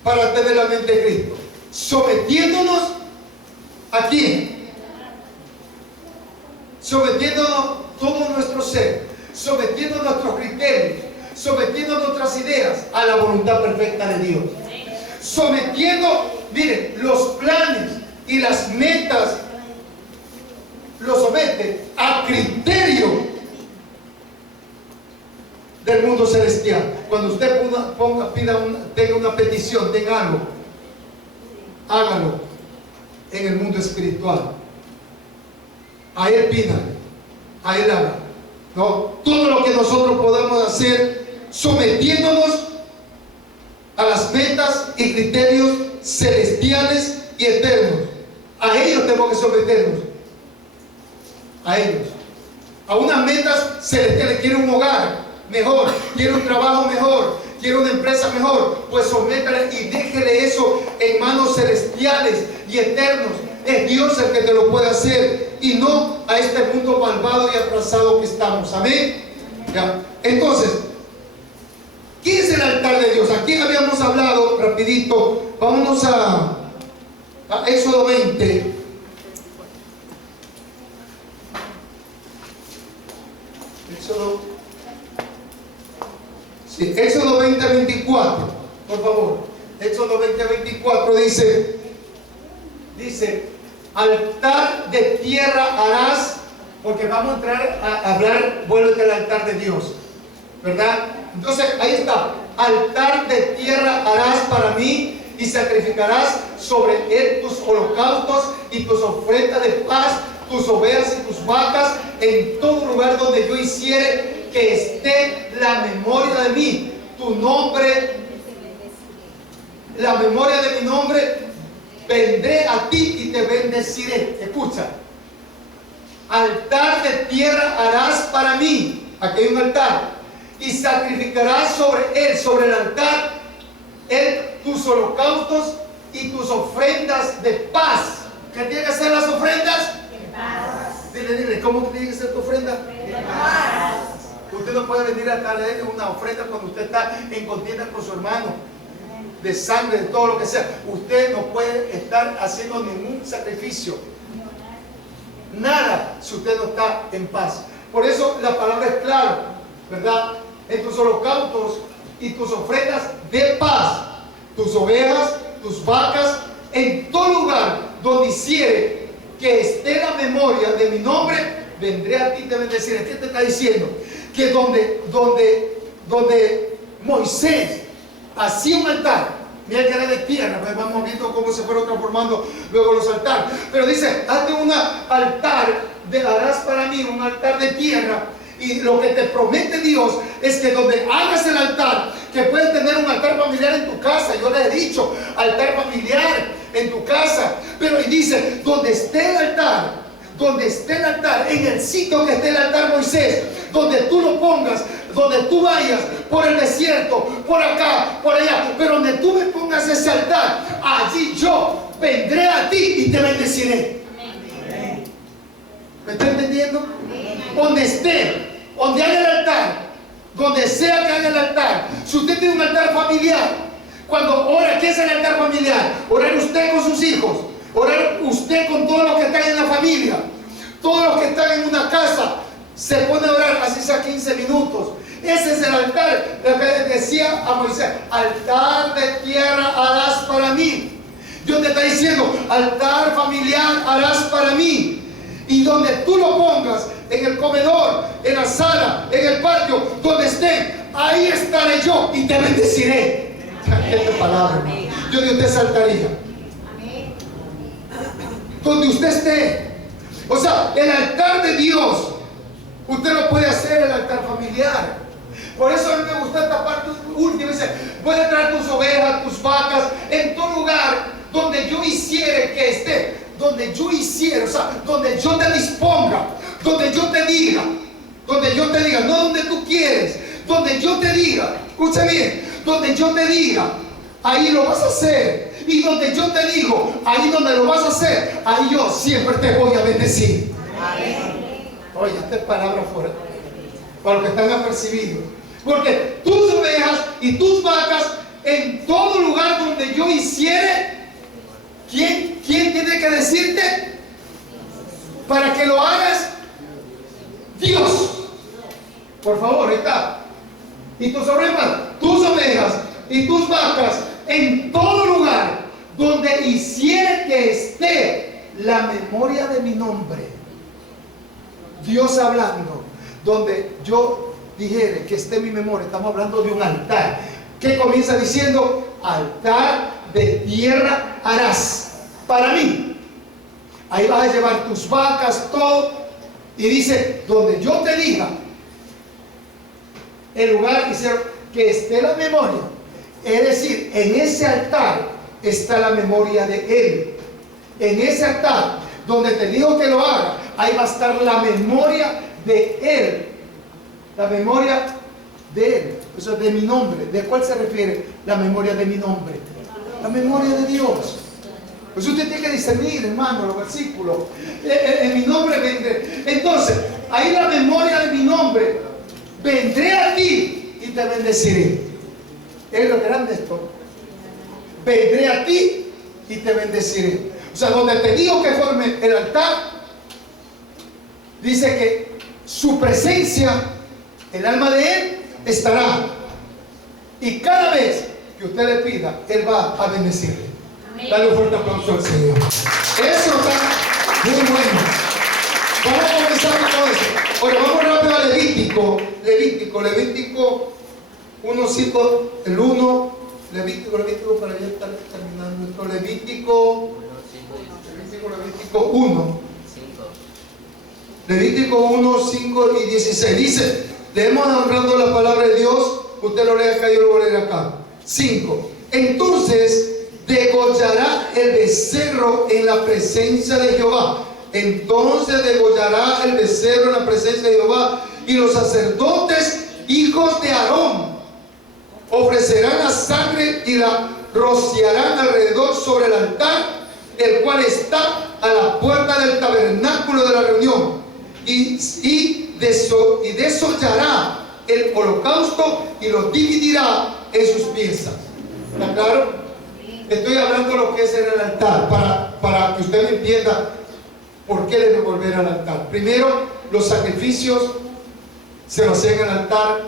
para tener la mente de Cristo? Sometiéndonos ¿a quién? Sometiéndonos todo nuestro ser, sometiendo nuestros criterios, sometiendo nuestras ideas a la voluntad perfecta de Dios. Sometiendo, miren, los planes y las metas, los somete a criterio del mundo celestial. Cuando usted tenga una petición, tenga algo, hágalo en el mundo espiritual. A Él pídale, a Él haga. ¿No? Todo lo que nosotros podamos hacer sometiéndonos a las metas y criterios celestiales y eternos. A ellos tenemos que someternos. A ellos. A unas metas celestiales. Quiero un hogar mejor, quiero un trabajo mejor, quiero una empresa mejor. Pues sométale y déjele eso en manos celestiales y eternos. Es Dios el que te lo puede hacer y no a este mundo malvado y atrasado que estamos. Amén. ¿Ya? Entonces, ¿qué es el altar de Dios? Aquí habíamos hablado rapidito. Vámonos a Éxodo 20. Éxodo 20, 24. Por favor. Éxodo 20, 24 dice, altar de tierra harás, porque vamos a entrar a hablar, vuelve al altar de Dios, ¿verdad? Entonces ahí está, altar de tierra harás para mí y sacrificarás sobre él tus holocaustos y tus ofrendas de paz, tus ovejas y tus vacas, en todo lugar donde yo hiciere que esté la memoria de mí, tu nombre, la memoria de mi nombre, vendré a ti y te bendeciré. Escucha, altar de tierra harás para mí, aquí hay un altar, y sacrificarás sobre él, sobre el altar, tus holocaustos y tus ofrendas de paz. ¿Qué tienen que ser las ofrendas? De paz. Dile, ¿cómo tiene que ser tu ofrenda? De paz. Usted no puede venir a darle una ofrenda cuando usted está en contienda con su hermano, de sangre, de todo lo que sea. Usted no puede estar haciendo ningún sacrificio, nada, si usted no está en paz. Por eso la palabra es clara, ¿verdad? En tus holocaustos y tus ofrendas de paz, tus ovejas, tus vacas, en todo lugar donde hiciere que esté la memoria de mi nombre, vendré a ti y te bendeciré. ¿Qué te está diciendo? Que donde Moisés hacía un altar, mira que era de tierra, pues vamos viendo cómo se fueron transformando luego los altares, pero dice, hazte un altar, harás para mí un altar de tierra, y lo que te promete Dios es que donde hagas el altar, que puedes tener un altar familiar en tu casa, yo le he dicho, altar familiar en tu casa, pero y dice, donde esté el altar, en el sitio que esté el altar Moisés, donde tú lo pongas, donde tú vayas, por el desierto, por acá, por allá, pero donde tú me pongas ese altar, allí yo vendré a ti y te bendeciré. Amén. ¿Me está entendiendo? Amén. Donde esté, donde haga el altar, donde sea que haga el altar, si usted tiene un altar familiar, cuando ora, ¿qué es el altar familiar? Orar usted con sus hijos, orar usted con todos los que están en la familia, todos los que están en una casa, se pone a orar, así sea 15 minutos. Ese es el altar, lo que decía a Moisés, altar de tierra harás para mí. Dios te está diciendo, altar familiar harás para mí. Y donde tú lo pongas, en el comedor, en la sala, en el patio, donde esté, ahí estaré yo y te bendeciré. Esta palabra, yo de usted saltaría. Donde usted esté. O sea, el altar de Dios, usted lo puede hacer, el altar familiar. Por eso a mí me gusta esta parte última. Dice, puedes traer tus ovejas, tus vacas, en todo lugar donde yo hiciere que esté. Donde yo hiciera, o sea, donde yo te disponga, donde yo te diga, no donde tú quieres, donde yo te diga, escucha bien, donde yo te diga, ahí lo vas a hacer. Y donde yo te digo, ahí donde lo vas a hacer, ahí yo siempre te voy a bendecir. Amén. Oye, esta es palabra fuerte para los que están apercibidos. Porque tus ovejas y tus vacas, en todo lugar donde yo hiciere, ¿quién tiene que decirte? Para que lo hagas, Dios. Por favor, ahí está. Y tus ovejas y tus vacas, en todo lugar donde hiciere que esté la memoria de mi nombre. Dios hablando, donde yo dijere que esté mi memoria, estamos hablando de un altar. que comienza diciendo: altar de tierra harás para mí. Ahí vas a llevar tus vacas, todo. Y dice: donde yo te diga el lugar, dice, que esté la memoria. Es decir, en ese altar está la memoria de Él. En ese altar donde te dijo que lo haga, ahí va a estar la memoria de Él. La memoria de Él. Eso es de mi nombre. ¿De cuál se refiere la memoria de mi nombre? La memoria de Dios. Pues usted tiene que discernir, hermano, los versículos. En mi nombre vendré. Entonces, ahí la memoria de mi nombre. Vendré a ti y te bendeciré. Es lo grande esto. Vendré a ti y te bendeciré. O sea, donde te digo que forme el altar, dice que su presencia, el alma de Él, estará. Y cada vez que usted le pida, Él va a bendecirle. Dale un fuerte aplauso al Señor. Eso está muy bueno. Vamos a comenzar con eso. Ahora vamos rápido a Levítico 1:5, el 1, Levítico para ya estar terminando esto. Levítico 1:5 y 16. Dice, leemos honrando la palabra de Dios. Usted lo lee acá, yo lo voy a leer acá. 5. Entonces degollará el becerro en la presencia de Jehová. Entonces degollará el becerro en la presencia de Jehová, y los sacerdotes, hijos de Aarón, ofrecerán la sangre y la rociarán alrededor sobre el altar, el cual está a la puerta del tabernáculo de la reunión, y desollará el holocausto y lo dividirá en sus piezas. ¿Está claro? Estoy hablando de lo que es en el altar, para que usted me entienda por qué debe volver al altar. Primero, los sacrificios se lo hacían en el altar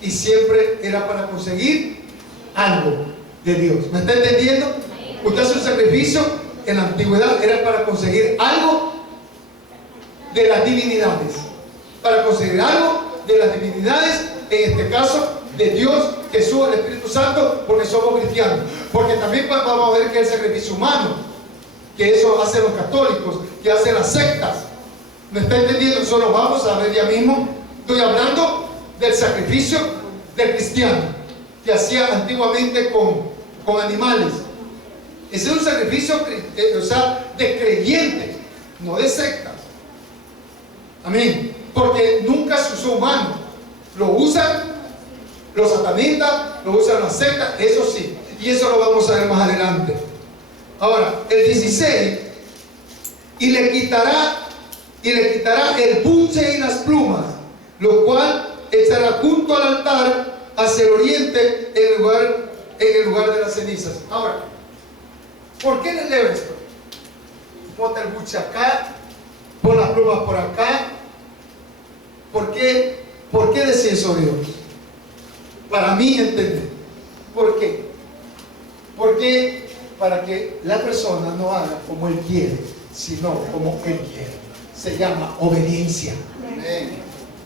y siempre era para conseguir algo de Dios. ¿Me está entendiendo? Usted hace un sacrificio en la antigüedad, era para conseguir algo de las divinidades. Para conseguir algo de las divinidades, en este caso de Dios, Jesús, el Espíritu Santo, porque somos cristianos. Porque también vamos a ver que el sacrificio humano, que eso hacen los católicos, que hacen las sectas. ¿Me está entendiendo? Eso lo vamos a ver ya mismo. Estoy hablando del sacrificio del cristiano, que hacía antiguamente con animales. Ese es un sacrificio de creyente, no de sectas. Amén. Porque nunca se usó humano. Lo usan los satanistas, lo usan las sectas, eso sí. Y eso lo vamos a ver más adelante. Ahora, el 16, y le quitará el buche y las plumas, lo cual echará junto al altar hacia el oriente en el lugar de las cenizas. Ahora, ¿por qué le leo esto? Ponte el buche acá, pon las plumas por acá. ¿Por qué decía eso Dios? Para mí entender. ¿Por qué? Porque para que la persona no haga como él quiere, sino como él quiere. Se llama obediencia.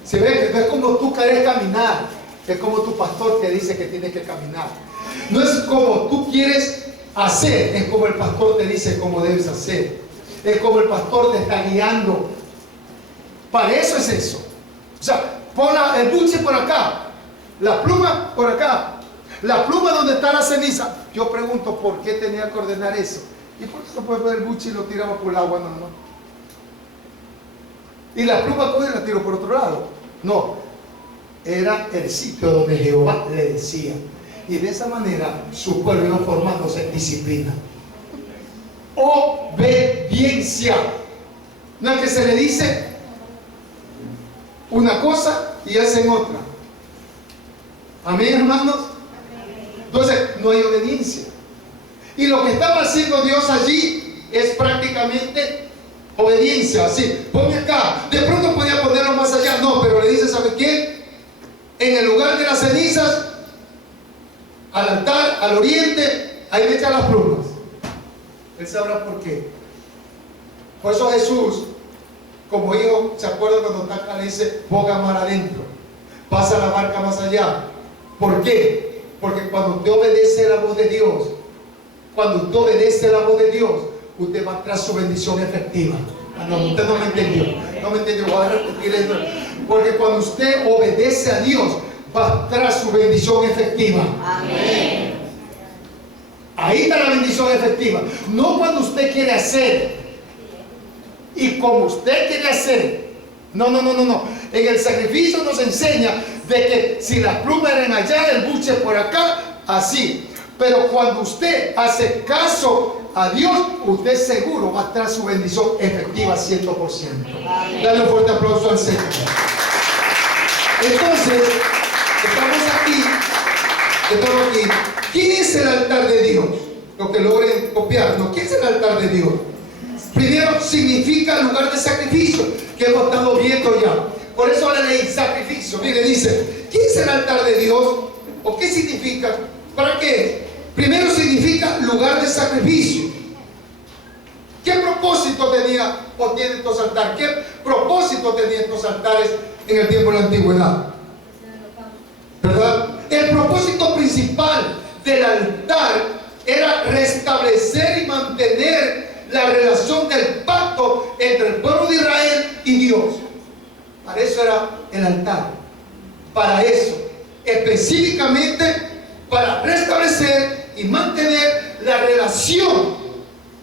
Se ve que no es como tú querés caminar, es como tu pastor te dice que tienes que caminar. No es como tú quieres hacer, es como el pastor te dice cómo debes hacer. Es como el pastor te está guiando. Para eso es eso. O sea, pon el buche por acá, la pluma por acá, la pluma donde está la ceniza. Yo pregunto, ¿por qué tenía que ordenar eso? ¿Y por qué no puede poner el buche y lo tiramos por el agua? No. Y la pluma coge y la tiro por otro lado. No. Era el sitio donde Jehová le decía. Y de esa manera su pueblo iba formándose en disciplina. Obediencia. No es que se le dice una cosa y hacen otra. Amén, hermanos. Entonces no hay obediencia. Y lo que estaba haciendo Dios allí es prácticamente obediencia. Así, ponme acá. De pronto podía ponerlo más allá. No, pero le dice, ¿sabe qué? En el lugar de las cenizas, al altar, al oriente, ahí me echan las plumas. Él sabrá por qué. Por eso Jesús, como hijo, ¿se acuerda cuando Taca le dice, boga mar adentro? Pasa la barca más allá. ¿Por qué? Porque cuando usted obedece la voz de Dios, cuando usted obedece la voz de Dios, usted va a traer su bendición efectiva. Ah, no, usted no me entendió. No me entendió. Voy a repetir esto. Porque cuando usted obedece a Dios, va a traer su bendición efectiva. Amén. Ahí está la bendición efectiva. No cuando usted quiere hacer y como usted quiere hacer. No. En el sacrificio nos enseña de que si las plumas eran allá, el buche por acá, así. Pero cuando usted hace caso a Dios, usted seguro va a traer su bendición efectiva 100%. Dale un fuerte aplauso al Señor. Entonces, estamos aquí. ¿Quién es el altar de Dios? Lo que logren copiarnos. ¿Quién es el altar de Dios? Primero, significa lugar de sacrificio, que hemos estado viendo ya. Por eso le leí sacrificio. Mire, dice, ¿quién es el altar de Dios? ¿O qué significa? ¿Para qué? Primero significa lugar de sacrificio. ¿Qué propósito tenía o tiene estos altares? ¿Qué propósito tenían estos altares en el tiempo de la antigüedad? ¿Verdad? El propósito principal del altar era restablecer y mantener la relación del pacto entre el pueblo de Israel y Dios. Para eso era el altar. Para eso. Específicamente para restablecer y mantener la relación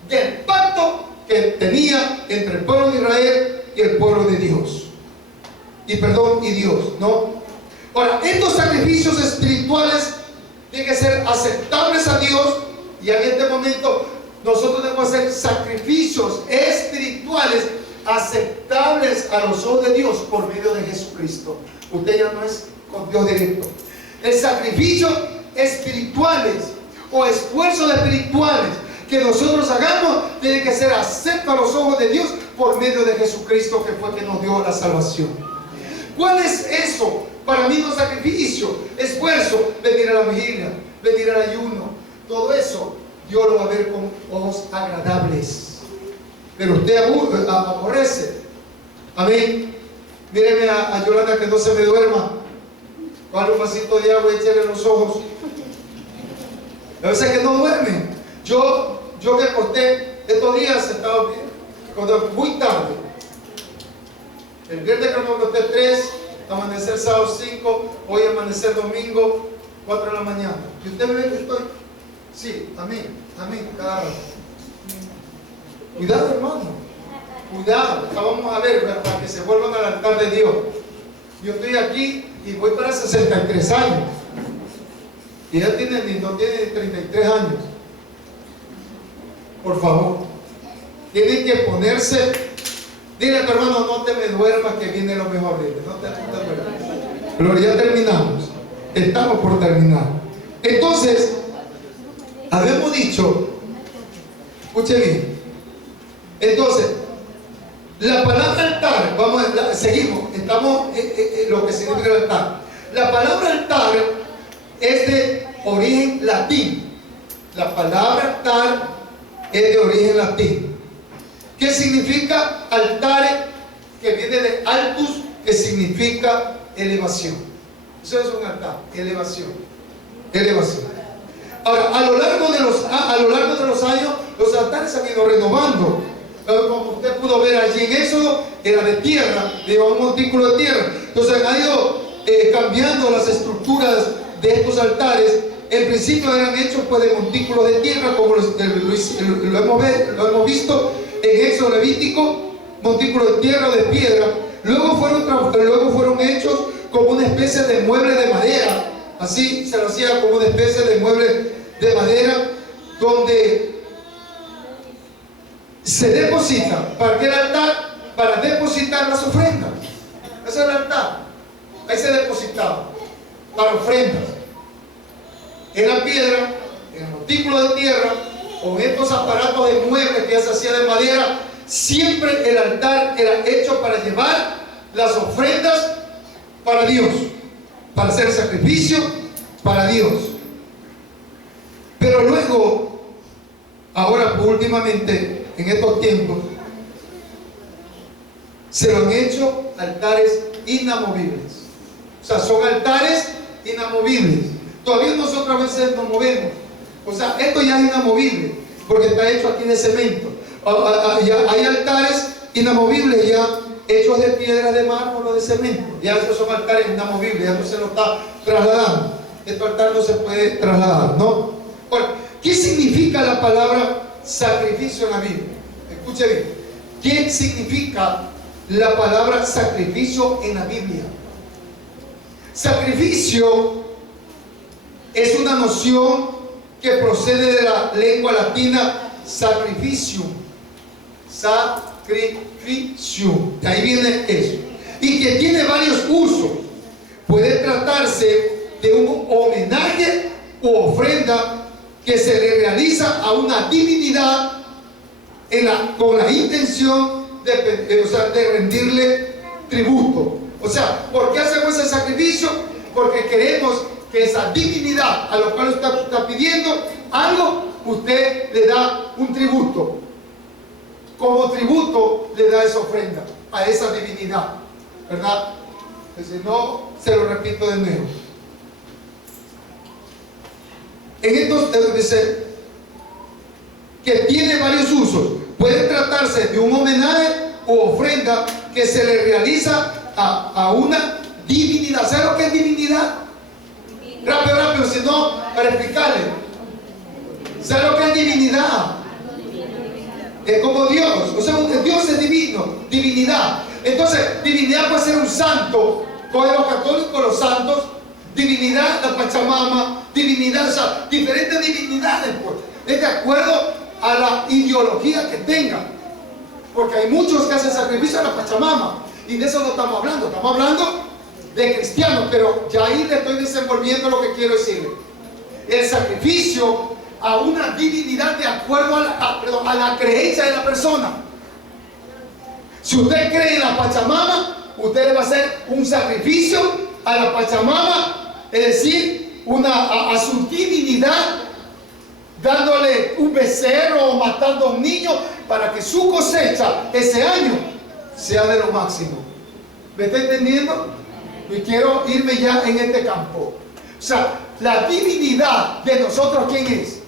del pacto que tenía entre el pueblo de Israel y el pueblo de Dios. Y Dios, ¿no? Ahora, estos sacrificios espirituales tienen que ser aceptables a Dios, y en este momento nosotros debemos hacer sacrificios espirituales aceptables a los ojos de Dios por medio de Jesucristo. Usted ya no es con Dios directo. El sacrificio espirituales o esfuerzos espirituales que nosotros hagamos tiene que ser acepto a los ojos de Dios por medio de Jesucristo, que fue quien nos dio la salvación. ¿Cuál es eso? Para mí no es sacrificio, esfuerzo, venir a la vigilia, venir al ayuno, todo eso Dios lo va a ver con ojos agradables. Pero usted aborrece. Amén. Míreme a Yolanda, que no se me duerma. Coge un vasito de agua y échale los ojos. A veces que no duerme. Yo me acosté estos días, estaba muy tarde. El viernes que me acosté 3, amanecer sábado 5, hoy amanecer domingo 4 de la mañana. ¿Y usted me ve que estoy? Sí, amén, cada rato. Cuidado, hermano, cuidado. Vamos a ver, para que se vuelvan al altar de Dios. Yo estoy aquí y voy para 63 años. Y él no tiene 33 años. Por favor, tienen que ponerse. Dile a tu hermano, no te me duermas, que viene lo mejor. No te duermas. Pero ya terminamos. Estamos por terminar. Entonces, habíamos dicho, escuche bien. Entonces, la palabra altar, seguimos, estamos en lo que significa el altar. La palabra altar es de origen latín. La palabra altar es de origen latín. ¿Qué significa altar? Que viene de altus, que significa elevación. Eso es un altar, elevación. Ahora, a lo largo de los años, los altares han ido renovando. Como usted pudo ver allí en Éxodo, era de tierra, llevaba un montículo de tierra. Entonces han ido cambiando las estructuras de estos altares. En principio eran hechos pues de montículos de tierra, como lo hemos visto en Éxodo Levítico, montículos de tierra o de piedra. Luego fueron hechos como una especie de mueble de madera. Así se lo hacía, como una especie de mueble de madera, donde se deposita. ¿Para qué el altar? Para depositar las ofrendas. Ese es el altar. Ahí se depositaba para ofrendas. En la piedra, en el montículo de tierra, con estos aparatos de muebles que ya se hacía de madera, siempre el altar era hecho para llevar las ofrendas para Dios, para hacer sacrificio para Dios. Pero luego, ahora últimamente, en estos tiempos, se lo han hecho altares inamovibles. O sea, son altares inamovibles. Todavía nosotros a veces nos movemos. O sea, esto ya es inamovible, porque está hecho aquí de cemento. Hay altares inamovibles ya hechos de piedra, de mármol o de cemento. Ya esos son altares inamovibles, ya no se lo está trasladando. Este altar no se puede trasladar, ¿no? Ahora, ¿qué significa la palabra sacrificio en la Biblia? Escuche bien. ¿Qué significa la palabra sacrificio en la Biblia? Sacrificio es una noción que procede de la lengua latina sacrificium. Sacrificium. De ahí viene eso. Y que tiene varios usos. Puede tratarse de un homenaje u ofrenda que se le realiza a una divinidad con la intención de rendirle tributo. O sea, ¿por qué hacemos ese sacrificio? Porque queremos que esa divinidad a la cual usted está pidiendo algo, usted le da un tributo. Como tributo le da esa ofrenda a esa divinidad, ¿verdad? Si no, se lo repito de nuevo. En estos dice que tiene varios usos. Puede tratarse de un homenaje o ofrenda que se le realiza a una divinidad. ¿Sabe lo que es divinidad? Rápido, si no, para explicarle. ¿Sabe lo que es divinidad? Es como Dios. O sea, Dios es divino, divinidad. Entonces, divinidad puede ser un santo. Con los católicos, los santos. Divinidad, la Pachamama. Divinidad, o sea, diferentes divinidades, pues. Es de acuerdo a la ideología que tengan. Porque hay muchos que hacen sacrificio a la Pachamama. Y de eso no estamos hablando. Estamos hablando de cristianos. Pero ya ahí le estoy desenvolviendo lo que quiero decirle. El sacrificio a una divinidad de acuerdo a la creencia de la persona. Si usted cree en la Pachamama, usted le va a hacer un sacrificio a la Pachamama, es decir, a su divinidad, dándole un becerro o matando a un niño para que su cosecha ese año sea de lo máximo. ¿Me está entendiendo? Y quiero irme ya en este campo. O sea, la divinidad de nosotros, ¿quién es?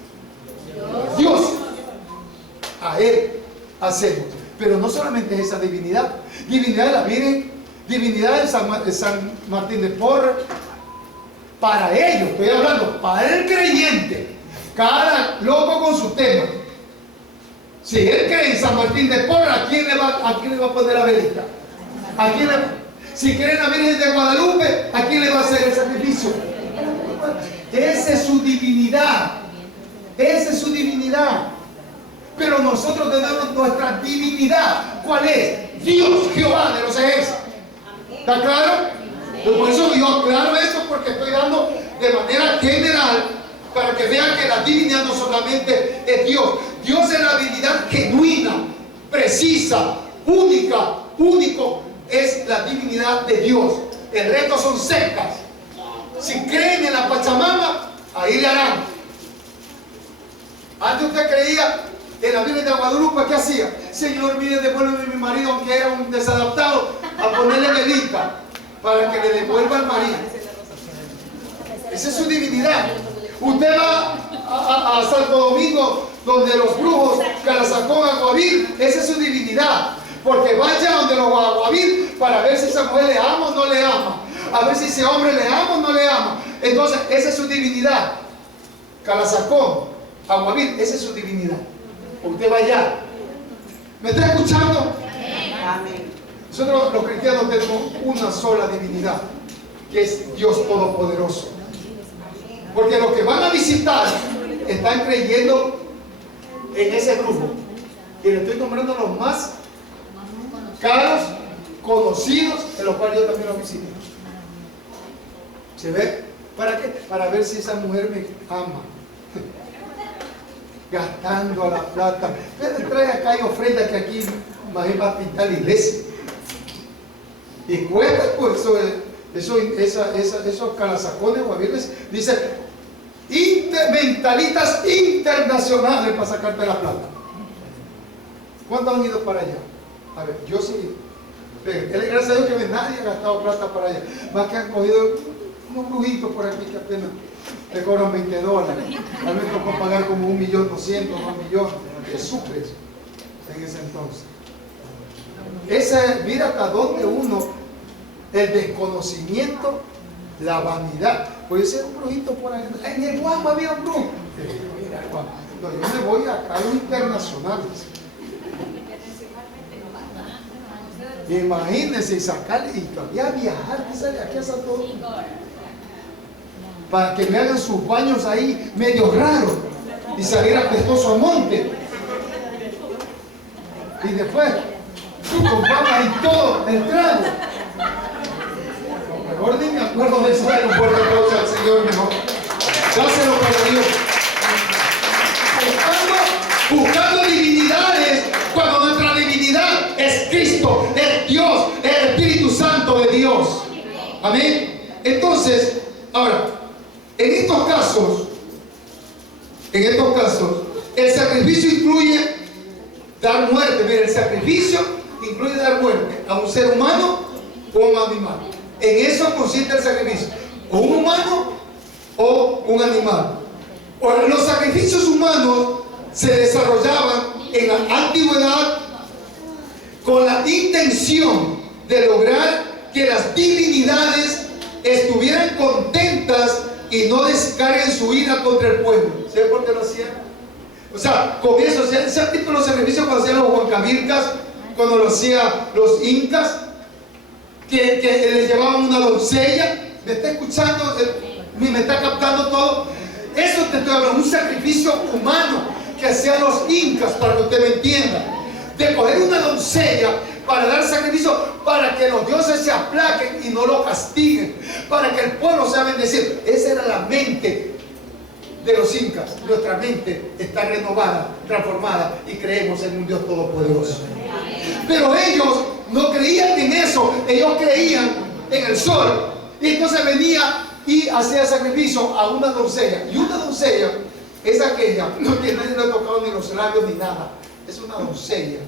Dios. A Él hacemos. Pero no solamente es esa divinidad. Divinidad de la Virgen, divinidad de San Martín de Porres. Para ellos, estoy hablando, para el creyente. Cada loco con su tema. Si él cree en San Martín de Porres, ¿a quién le va a poner la velita? Si cree en la Virgen de Guadalupe, ¿a quién le va a hacer el sacrificio? Esa es su divinidad. Esa es su divinidad. Pero nosotros tenemos nuestra divinidad. ¿Cuál es? Dios, Jehová de los ejércitos. ¿Está claro? Por eso yo aclaro esto, porque estoy dando de manera general para que vean que la divinidad no solamente es Dios. Dios es la divinidad genuina, precisa, único es la divinidad de Dios. El resto son sectas. Si creen en la Pachamama, ahí le harán. Antes usted creía en la Virgen de Guadalupe, ¿qué hacía? Señor, mire, devuélveme a mi marido, aunque era un desadaptado, a ponerle velita para que le devuelva al marido. Esa es su divinidad. Usted va a Santo Domingo, donde los brujos Calazacón, Aguavir, esa es su divinidad. Porque vaya donde los Aguavir para ver si esa mujer le ama o no le ama. A ver si ese hombre le ama o no le ama. Entonces, esa es su divinidad. Calazacón, Aguavir, esa es su divinidad. Usted va allá. ¿Me está escuchando? Amén. Nosotros los cristianos tenemos una sola divinidad, que es Dios Todopoderoso. Porque los que van a visitar están creyendo en ese grupo. Y le estoy nombrando los más caros, conocidos, de los cuales yo también los visité. ¿Se ve? ¿Para qué? Para ver si esa mujer me ama. Gastando a la plata. Trae acá y ofrenda que aquí más va a pintar la iglesia. Y cuesta, pues, esos calazacones o aviones, dice, mentalistas internacionales para sacarte la plata. ¿Cuántos han ido para allá? A ver, yo sí. Gracias a Dios que nadie ha gastado plata para allá. Más que han cogido unos brujitos por aquí que apenas te cobran $20. A mí me tocó pagar como 1.200.000, 2 millones de sucres en ese entonces. Mira hasta dónde el desconocimiento, la vanidad. Puede ser un brujito por ahí. En el Guam había un brujo. Mira, no, yo me voy acá a los internacionales. Imagínense sacar y todavía viajar, sale aquí a Santo Domingo, para que me hagan sus baños ahí medio raros y salir apestoso a monte. Y después, con papas y todo, el trago. Mejor ni me acuerdo de eso, un fuerte aplauso al Señor mejor. Dáselo para Dios. Buscando divinidades, cuando nuestra divinidad es Cristo, es Dios, es el Espíritu Santo de Dios. Amén. Entonces, ahora, en estos casos, el sacrificio incluye dar muerte. Mira, el sacrificio incluye dar muerte a un ser humano o a un animal. En eso consiste el sacrificio, o un humano o un animal. Ahora, los sacrificios humanos se desarrollaban en la antigüedad con la intención de lograr que las divinidades estuvieran contentas y no descarguen su ira contra el pueblo. ¿Saben por qué lo hacían? O sea, con eso, ¿se han visto los sacrificios cuando hacían los huancavilcas, cuando lo hacían los incas? Que les llevaban una doncella. ¿Me está escuchando? ¿Me está captando todo? Eso te estoy hablando, un sacrificio humano que hacían los incas, para que usted me entienda, de coger una doncella para dar sacrificio, para que los dioses se aplaquen y no lo castiguen, para que el pueblo sea bendecido. Esa era la mente de los incas. Nuestra mente está renovada, transformada, y creemos en un Dios todopoderoso. Pero ellos no creían en eso, ellos creían en el sol. Y entonces venía y hacía sacrificio a una doncella. Y una doncella es aquella que nadie le ha tocado ni los labios ni nada. Es una doncella.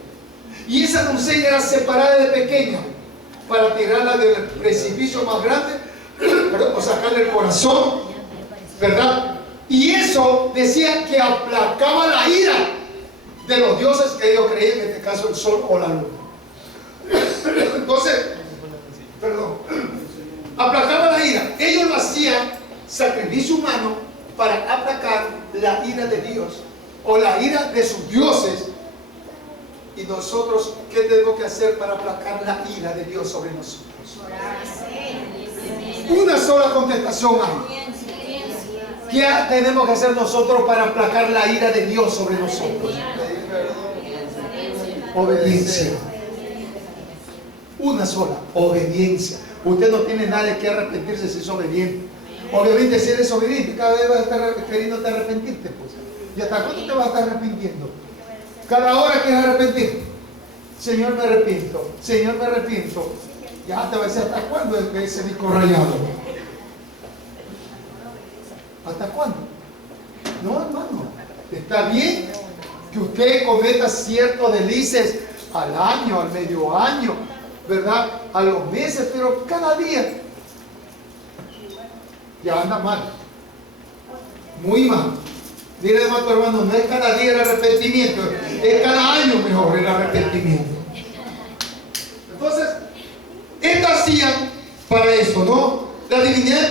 Y esa doncella era separada de pequeña para tirarla del precipicio más grande, o sacarle el corazón, ¿verdad? Y eso decía que aplacaba la ira de los dioses que ellos creían, en este caso el sol o la luna. Entonces, aplacaba la ira. Ellos lo hacían, sacrificio humano, para aplacar la ira de Dios o la ira de sus dioses. Y nosotros, ¿qué tenemos que hacer para aplacar la ira de Dios sobre nosotros? Una sola contestación hay. ¿Qué tenemos que hacer nosotros para aplacar la ira de Dios sobre nosotros? Obediencia. Una sola, obediencia. Usted no tiene nada de que arrepentirse si es obediente. Obviamente, si eres obediente, cada vez vas a estar queriendo arrepentirte, pues. ¿Y hasta cuándo te vas a estar arrepintiendo? Cada hora quieres arrepentir. Señor, me arrepiento. Señor, me arrepiento. Ya te va a decir, ¿hasta cuándo es ese disco rayado? ¿Hasta cuándo? No, hermano. Está bien que usted cometa ciertos delices al año, al medio año, ¿verdad? A los meses, pero cada día ya anda mal. Muy mal. Dile a tu hermano, no es cada día el arrepentimiento, es cada año mejor el arrepentimiento. Entonces, estas hacían para eso, ¿no? La divinidad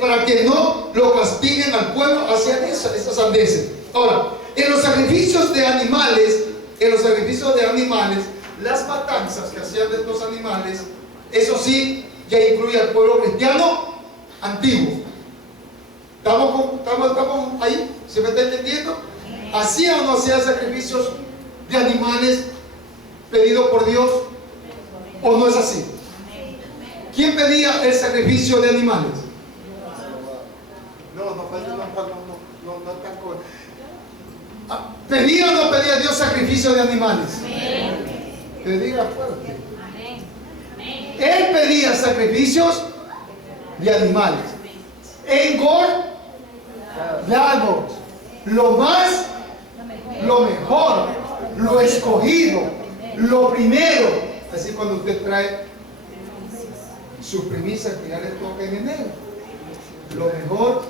para que no lo castiguen al pueblo, hacían esas sandeces. Ahora, en los sacrificios de animales, las matanzas que hacían de estos animales, eso sí, ya incluye al pueblo cristiano antiguo. ¿Estamos ahí? ¿Se me está entendiendo? ¿Hacía o no hacía sacrificios de animales pedidos por Dios? ¿O no es así? ¿Quién pedía el sacrificio de animales? ¿Pedía o no pedía Dios sacrificio de animales? Que diga fuerte. Él pedía sacrificios de animales. Engordados, lo mejor, lo escogido, lo primero. Así cuando usted trae su primicia, que ya le toca en enero, lo mejor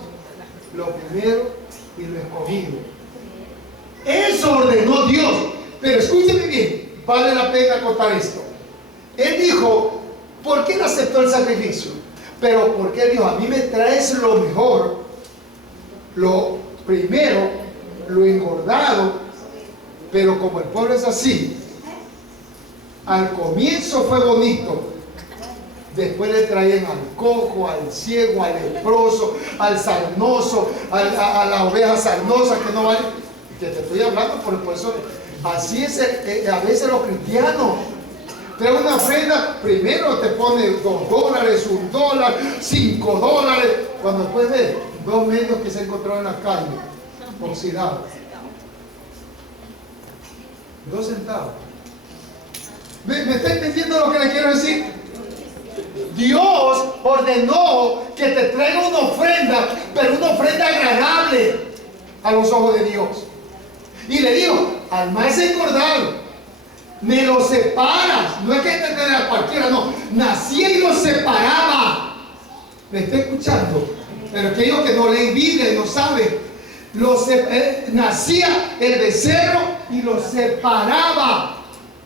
lo primero y lo escogido. Eso ordenó Dios. Pero escúcheme bien, vale la pena contar esto. Él dijo, ¿por qué no aceptó el sacrificio? Pero porque él dijo, a mí me traes lo mejor, lo primero, lo engordado. Pero como el pueblo es así, al comienzo fue bonito. Después le traían al cojo, al ciego, al leproso, al sarnoso, a la oveja sarnosa que no vale. Que te estoy hablando por eso. Así es a veces los cristianos. Trae una ofrenda, primero te pone $2, $1, $5. Cuando después de 2 medios que se encontraron en la calle, oxidados. 2 centavos. ¿Me está entendiendo lo que le quiero decir? Dios ordenó que te traiga una ofrenda, pero una ofrenda agradable a los ojos de Dios. Y le dijo, al más engordado, me lo separas. No es que te tenga a cualquiera, no. Nacía y lo separaba. ¿Me está escuchando? Pero aquellos que no leen Biblia y no saben, nacía el becerro y lo separaba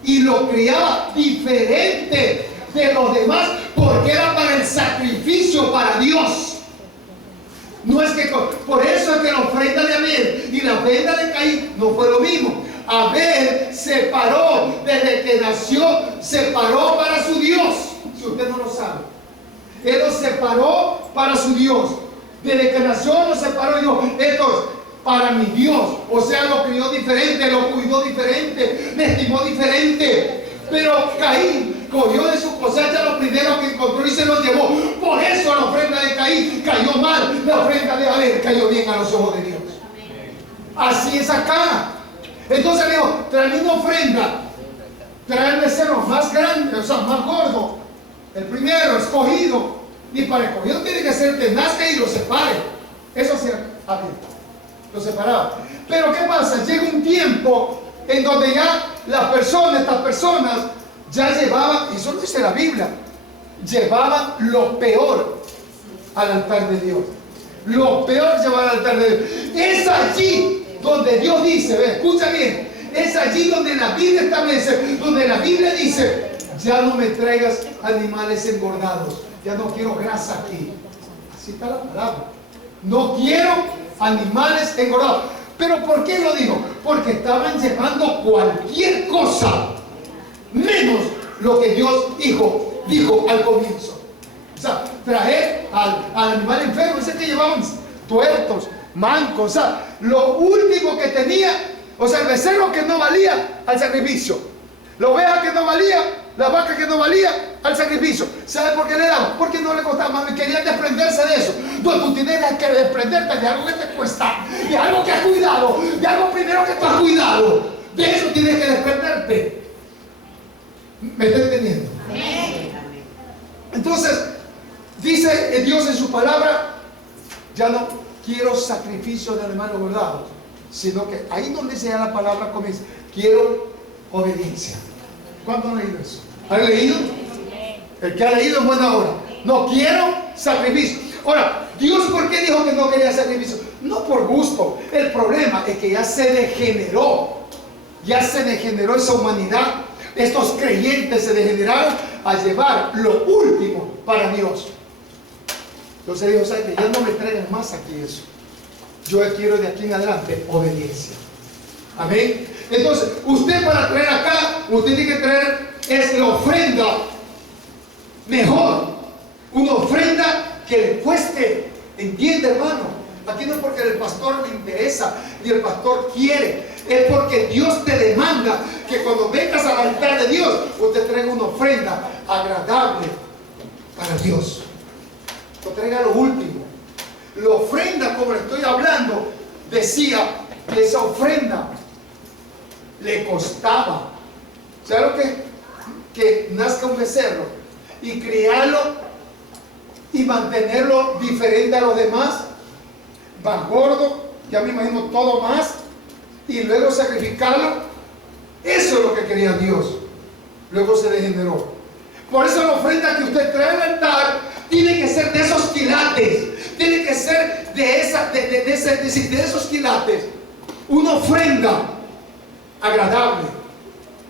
y lo criaba diferente de los demás, porque era para el sacrificio para Dios. No es que por eso es que la ofrenda de Abel y la ofrenda de Caín no fue lo mismo. Abel separó, desde que nació, separó para su Dios. Si usted no lo sabe, él lo separó para su Dios. Desde que nació lo separó y dijo, esto es para mi Dios. O sea, lo crió diferente, lo cuidó diferente, le estimó diferente. Pero Caín cogió de su cosecha lo primero que encontró y se lo llevó. Por eso la ofrenda de Caín cayó mal. La ofrenda de Abel cayó bien a los ojos de Dios. Así es acá. Entonces le dijo, trae una ofrenda, trae el becerro más grande, o sea, más gordo, el primero, escogido. Y para el escogido tiene que ser que nazca y lo separe. Eso hacía Abel, lo separaba. Pero ¿qué pasa? Llega un tiempo en donde ya estas personas ya llevaban, y eso lo dice la Biblia, llevaban lo peor al altar de Dios. Lo peor llevar al altar de Dios. Es allí donde Dios dice, ve, escucha bien, es allí donde la Biblia establece, donde la Biblia dice, ya no me traigas animales engordados, ya no quiero grasa aquí. Así está la palabra. No quiero animales engordados. ¿Pero por qué lo digo? Porque estaban llevando cualquier cosa menos lo que Dios dijo al comienzo. O sea, traer al animal enfermo, ese que llevaban tuertos, mancos, o sea, lo último que tenía, o sea, el becerro que no valía al sacrificio, la oveja que no valía, la vaca que no valía al sacrificio. ¿Sabe por qué le daban? Porque no le costaba más, querían desprenderse de eso. No, tú tienes que desprenderte de algo que te cuesta, de algo que has cuidado, de algo primero que tú has cuidado. De eso tienes que desprenderte. ¿Me está entendiendo? Entonces, dice Dios en su palabra, ya no quiero sacrificios de animales engordados, sino que ahí donde dice ya la palabra comienza, quiero obediencia. ¿Cuántos han leído eso? ¿Han leído? El que ha leído en buena hora. No quiero sacrificio. Ahora, Dios, ¿por qué dijo que no quería sacrificio? No por gusto. El problema es que ya se degeneró. Ya se degeneró esa humanidad. Estos creyentes se degeneraron a llevar lo último para Dios. Entonces Dios sabe que ya no me traigan más aquí eso. Yo quiero de aquí en adelante obediencia. Amén. Entonces, usted para traer acá, usted tiene que traer la ofrenda mejor. Una ofrenda que le cueste. ¿Entiende, hermano? Aquí no es porque el pastor le interesa ni el pastor quiere. Es porque Dios te demanda que cuando vengas al altar de Dios, usted traiga una ofrenda agradable para Dios. Que traiga lo último. La ofrenda, como le estoy hablando, decía que esa ofrenda le costaba. ¿Sabe lo que nazca un becerro y criarlo y mantenerlo diferente a los demás, más gordo, ya me imagino todo más, y luego sacrificarlo? Eso es lo que quería Dios. Luego se degeneró. Por eso la ofrenda que usted trae al altar tiene que ser de esos quilates, Tiene que ser de esos quilates una ofrenda agradable,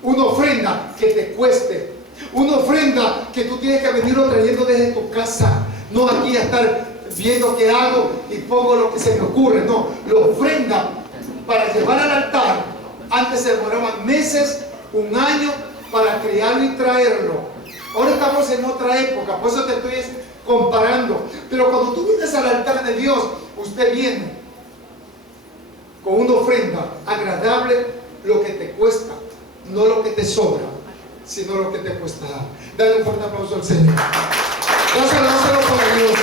una ofrenda que te cueste, una ofrenda que tú tienes que venirlo trayendo desde tu casa, no aquí a estar viendo qué hago y pongo lo que se me ocurre. No, la ofrenda para llevar al altar antes se demoraban meses, un año para criarlo y traerlo. Ahora estamos en otra época, por eso te estoy comparando. Pero cuando tú vienes al altar de Dios, usted viene con una ofrenda agradable, lo que te cuesta, no lo que te sobra, sino lo que te cuesta. Dale un fuerte aplauso al Señor. Dáselo para Dios.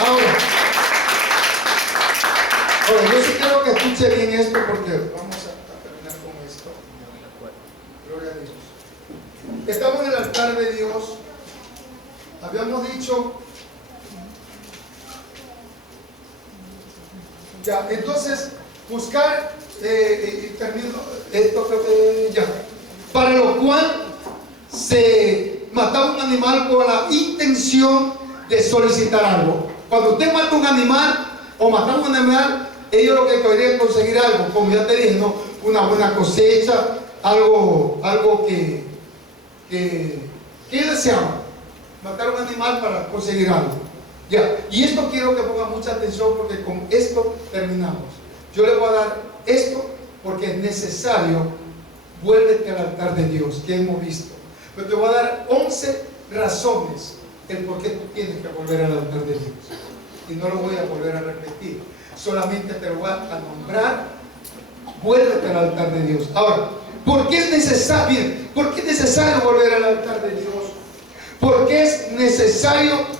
Ahora, yo sí quiero que escuche bien esto, porque vamos a terminar con esto. Gloria a Dios. Estamos en el altar de Dios. Habíamos dicho ya, entonces buscar y termino esto, creo que ya, para lo cual se mataba un animal con la intención de solicitar algo. Cuando usted mata un animal o mataba un animal, ellos lo que querían conseguir algo, como ya te dije, ¿no? Una buena cosecha, algo que deseaban, matar un animal para conseguir algo. Ya, y esto quiero que pongan mucha atención, porque con esto terminamos. Yo le voy a dar esto porque es necesario. Vuélvete al altar de Dios, que hemos visto. Pero te voy a dar 11 razones el por qué tú tienes que volver al altar de Dios. Y no lo voy a volver a repetir, solamente te lo voy a nombrar. Vuélvete al altar de Dios. Ahora, ¿por qué es necesario? ¿Por qué es necesario volver al altar de Dios? Porque es necesario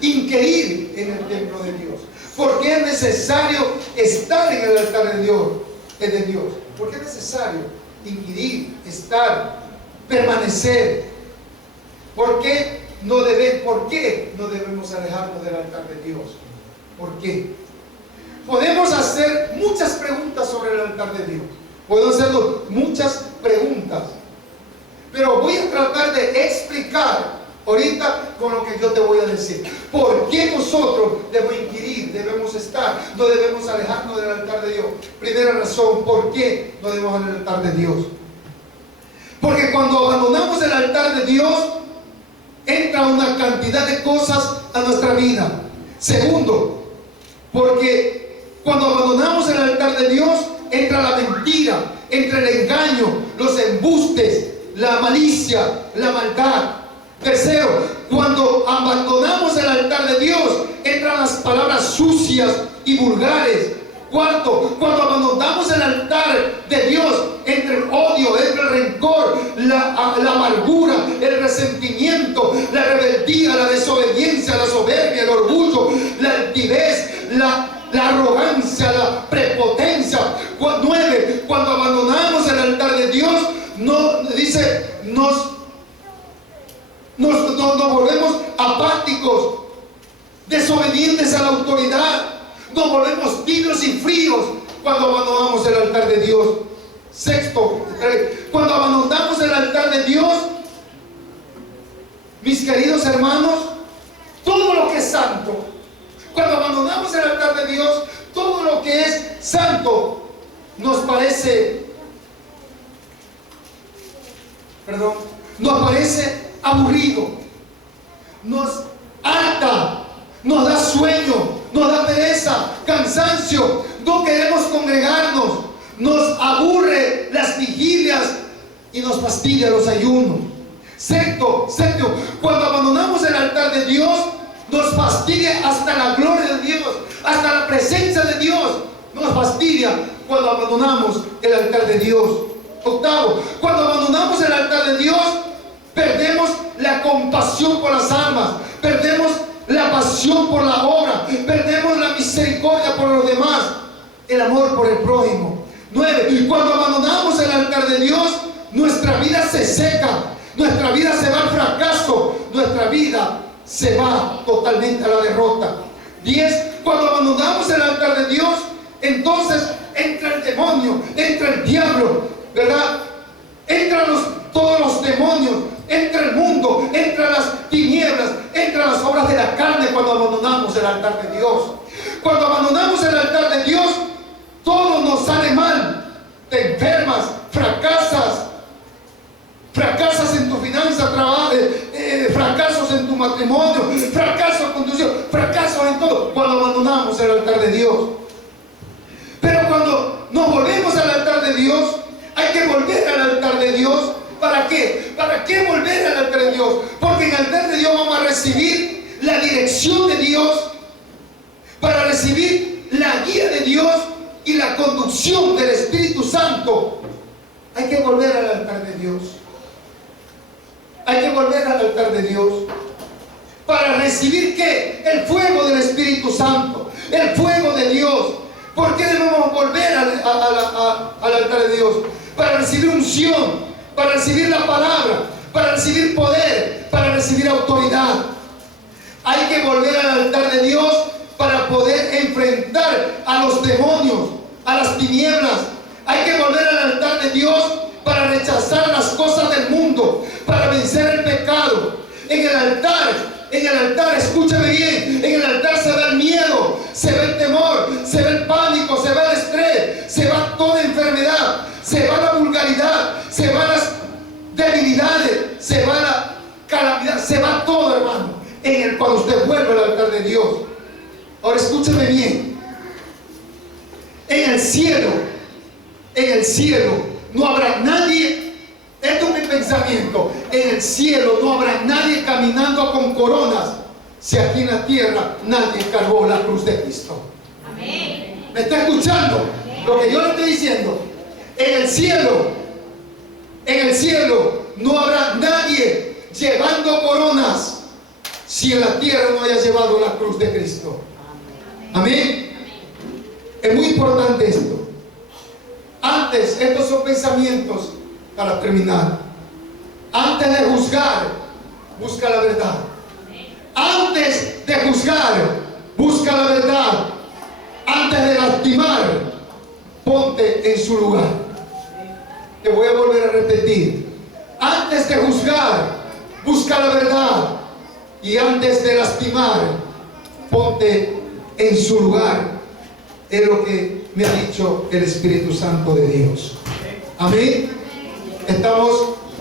inquirir en el templo de Dios. Porque es necesario estar en el altar de Dios. Porque es necesario inquirir, estar, permanecer. ¿Por qué no debemos alejarnos del altar de Dios? ¿Por qué? Podemos hacer muchas preguntas sobre el altar de Dios. Podemos hacer muchas preguntas. Pero voy a tratar de explicar ahorita con lo que yo te voy a decir. ¿Por qué nosotros debemos inquirir, debemos estar, no debemos alejarnos del altar de Dios? Primera razón, ¿por qué no debemos al altar de Dios? Porque cuando abandonamos el altar de Dios, entra una cantidad de cosas a nuestra vida. Segundo, porque cuando abandonamos el altar de Dios, entra la mentira, entra el engaño, los embustes, la malicia, la maldad. Tercero, cuando abandonamos el altar de Dios, entran las palabras sucias y vulgares. Cuarto, cuando abandonamos el altar de Dios, entra el odio, entra el rencor, la amargura, el resentimiento, la rebeldía, la desobediencia, la soberbia, el orgullo, la altivez, la arrogancia, la prepotencia. 9, cuando abandonamos el altar de Dios, nos volvemos apáticos, desobedientes a la autoridad, nos volvemos tibios y fríos cuando abandonamos el altar de Dios. Sexto, cuando abandonamos el altar de Dios, mis queridos hermanos, todo lo que es santo, cuando abandonamos el altar de Dios, todo lo que es santo nos parece aburrido, nos harta, nos da sueño, nos da pereza, cansancio, no queremos congregarnos, nos aburre las vigilias y nos fastidia los ayunos. Sexto, cuando abandonamos el altar de Dios, nos fastidia hasta la gloria de Dios, hasta la presencia de Dios nos fastidia cuando abandonamos el altar de Dios. Octavo, cuando abandonamos el altar de Dios, perdemos la compasión por las almas, perdemos la pasión por la obra, perdemos la misericordia por los demás, el amor por el prójimo. 9, cuando abandonamos el altar de Dios, nuestra vida se seca, nuestra vida se va al fracaso, nuestra vida se va totalmente a la derrota. 10, cuando abandonamos el altar de Dios, entonces entra el demonio, entra el diablo, ¿verdad? Entran todos los demonios, entra el mundo, entran las tinieblas, entran las obras de la carne cuando abandonamos el altar de Dios. Cuando abandonamos el altar de Dios, todo nos sale mal. Te enfermas, fracasas en tu finanza, fracasos en tu matrimonio, fracasos con tus hijos, fracasos en todo, cuando abandonamos el altar de Dios. Pero cuando nos volvemos al altar de Dios, hay que volver al altar de Dios. ¿Para qué? ¿Para qué volver al altar de Dios? Porque en el altar de Dios vamos a recibir la dirección de Dios, para recibir la guía de Dios y la conducción del Espíritu Santo. Hay que volver al altar de Dios. Hay que volver al altar de Dios para recibir ¿qué? El fuego del Espíritu Santo, el fuego de Dios. ¿Por qué debemos volver al altar de Dios? Para recibir unción, para recibir la palabra, para recibir poder, para recibir autoridad. Hay que volver al altar de Dios para poder enfrentar a los demonios, a las tinieblas. Hay que volver al altar de Dios para rechazar las cosas del mundo, para vencer el pecado. En el altar, escúchame bien, en el altar se ve el miedo, se ve el temor, se ve el pánico, se ve el estrés, se va toda enfermedad, se va la vulgaridad, se van las debilidades, se va la calamidad, se va todo, hermano, cuando usted vuelve al altar de Dios. Ahora escúcheme bien. En el cielo no habrá nadie. Esto es mi pensamiento. En el cielo no habrá nadie caminando con coronas, si aquí en la tierra nadie cargó la cruz de Cristo. Amén. ¿Me está escuchando? Lo que yo le estoy diciendo. En el cielo no habrá nadie llevando coronas, si en la tierra no haya llevado la cruz de Cristo. Amén. Es muy importante esto. Antes, estos son pensamientos para terminar. Antes de juzgar, busca la verdad. Antes de juzgar, busca la verdad. Antes de lastimar, ponte en su lugar. Te voy a volver a repetir. Antes de juzgar, busca la verdad. Y antes de lastimar, ponte en su lugar. Es lo que me ha dicho el Espíritu Santo de Dios. Amén.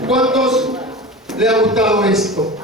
¿Cuántos le ha gustado esto?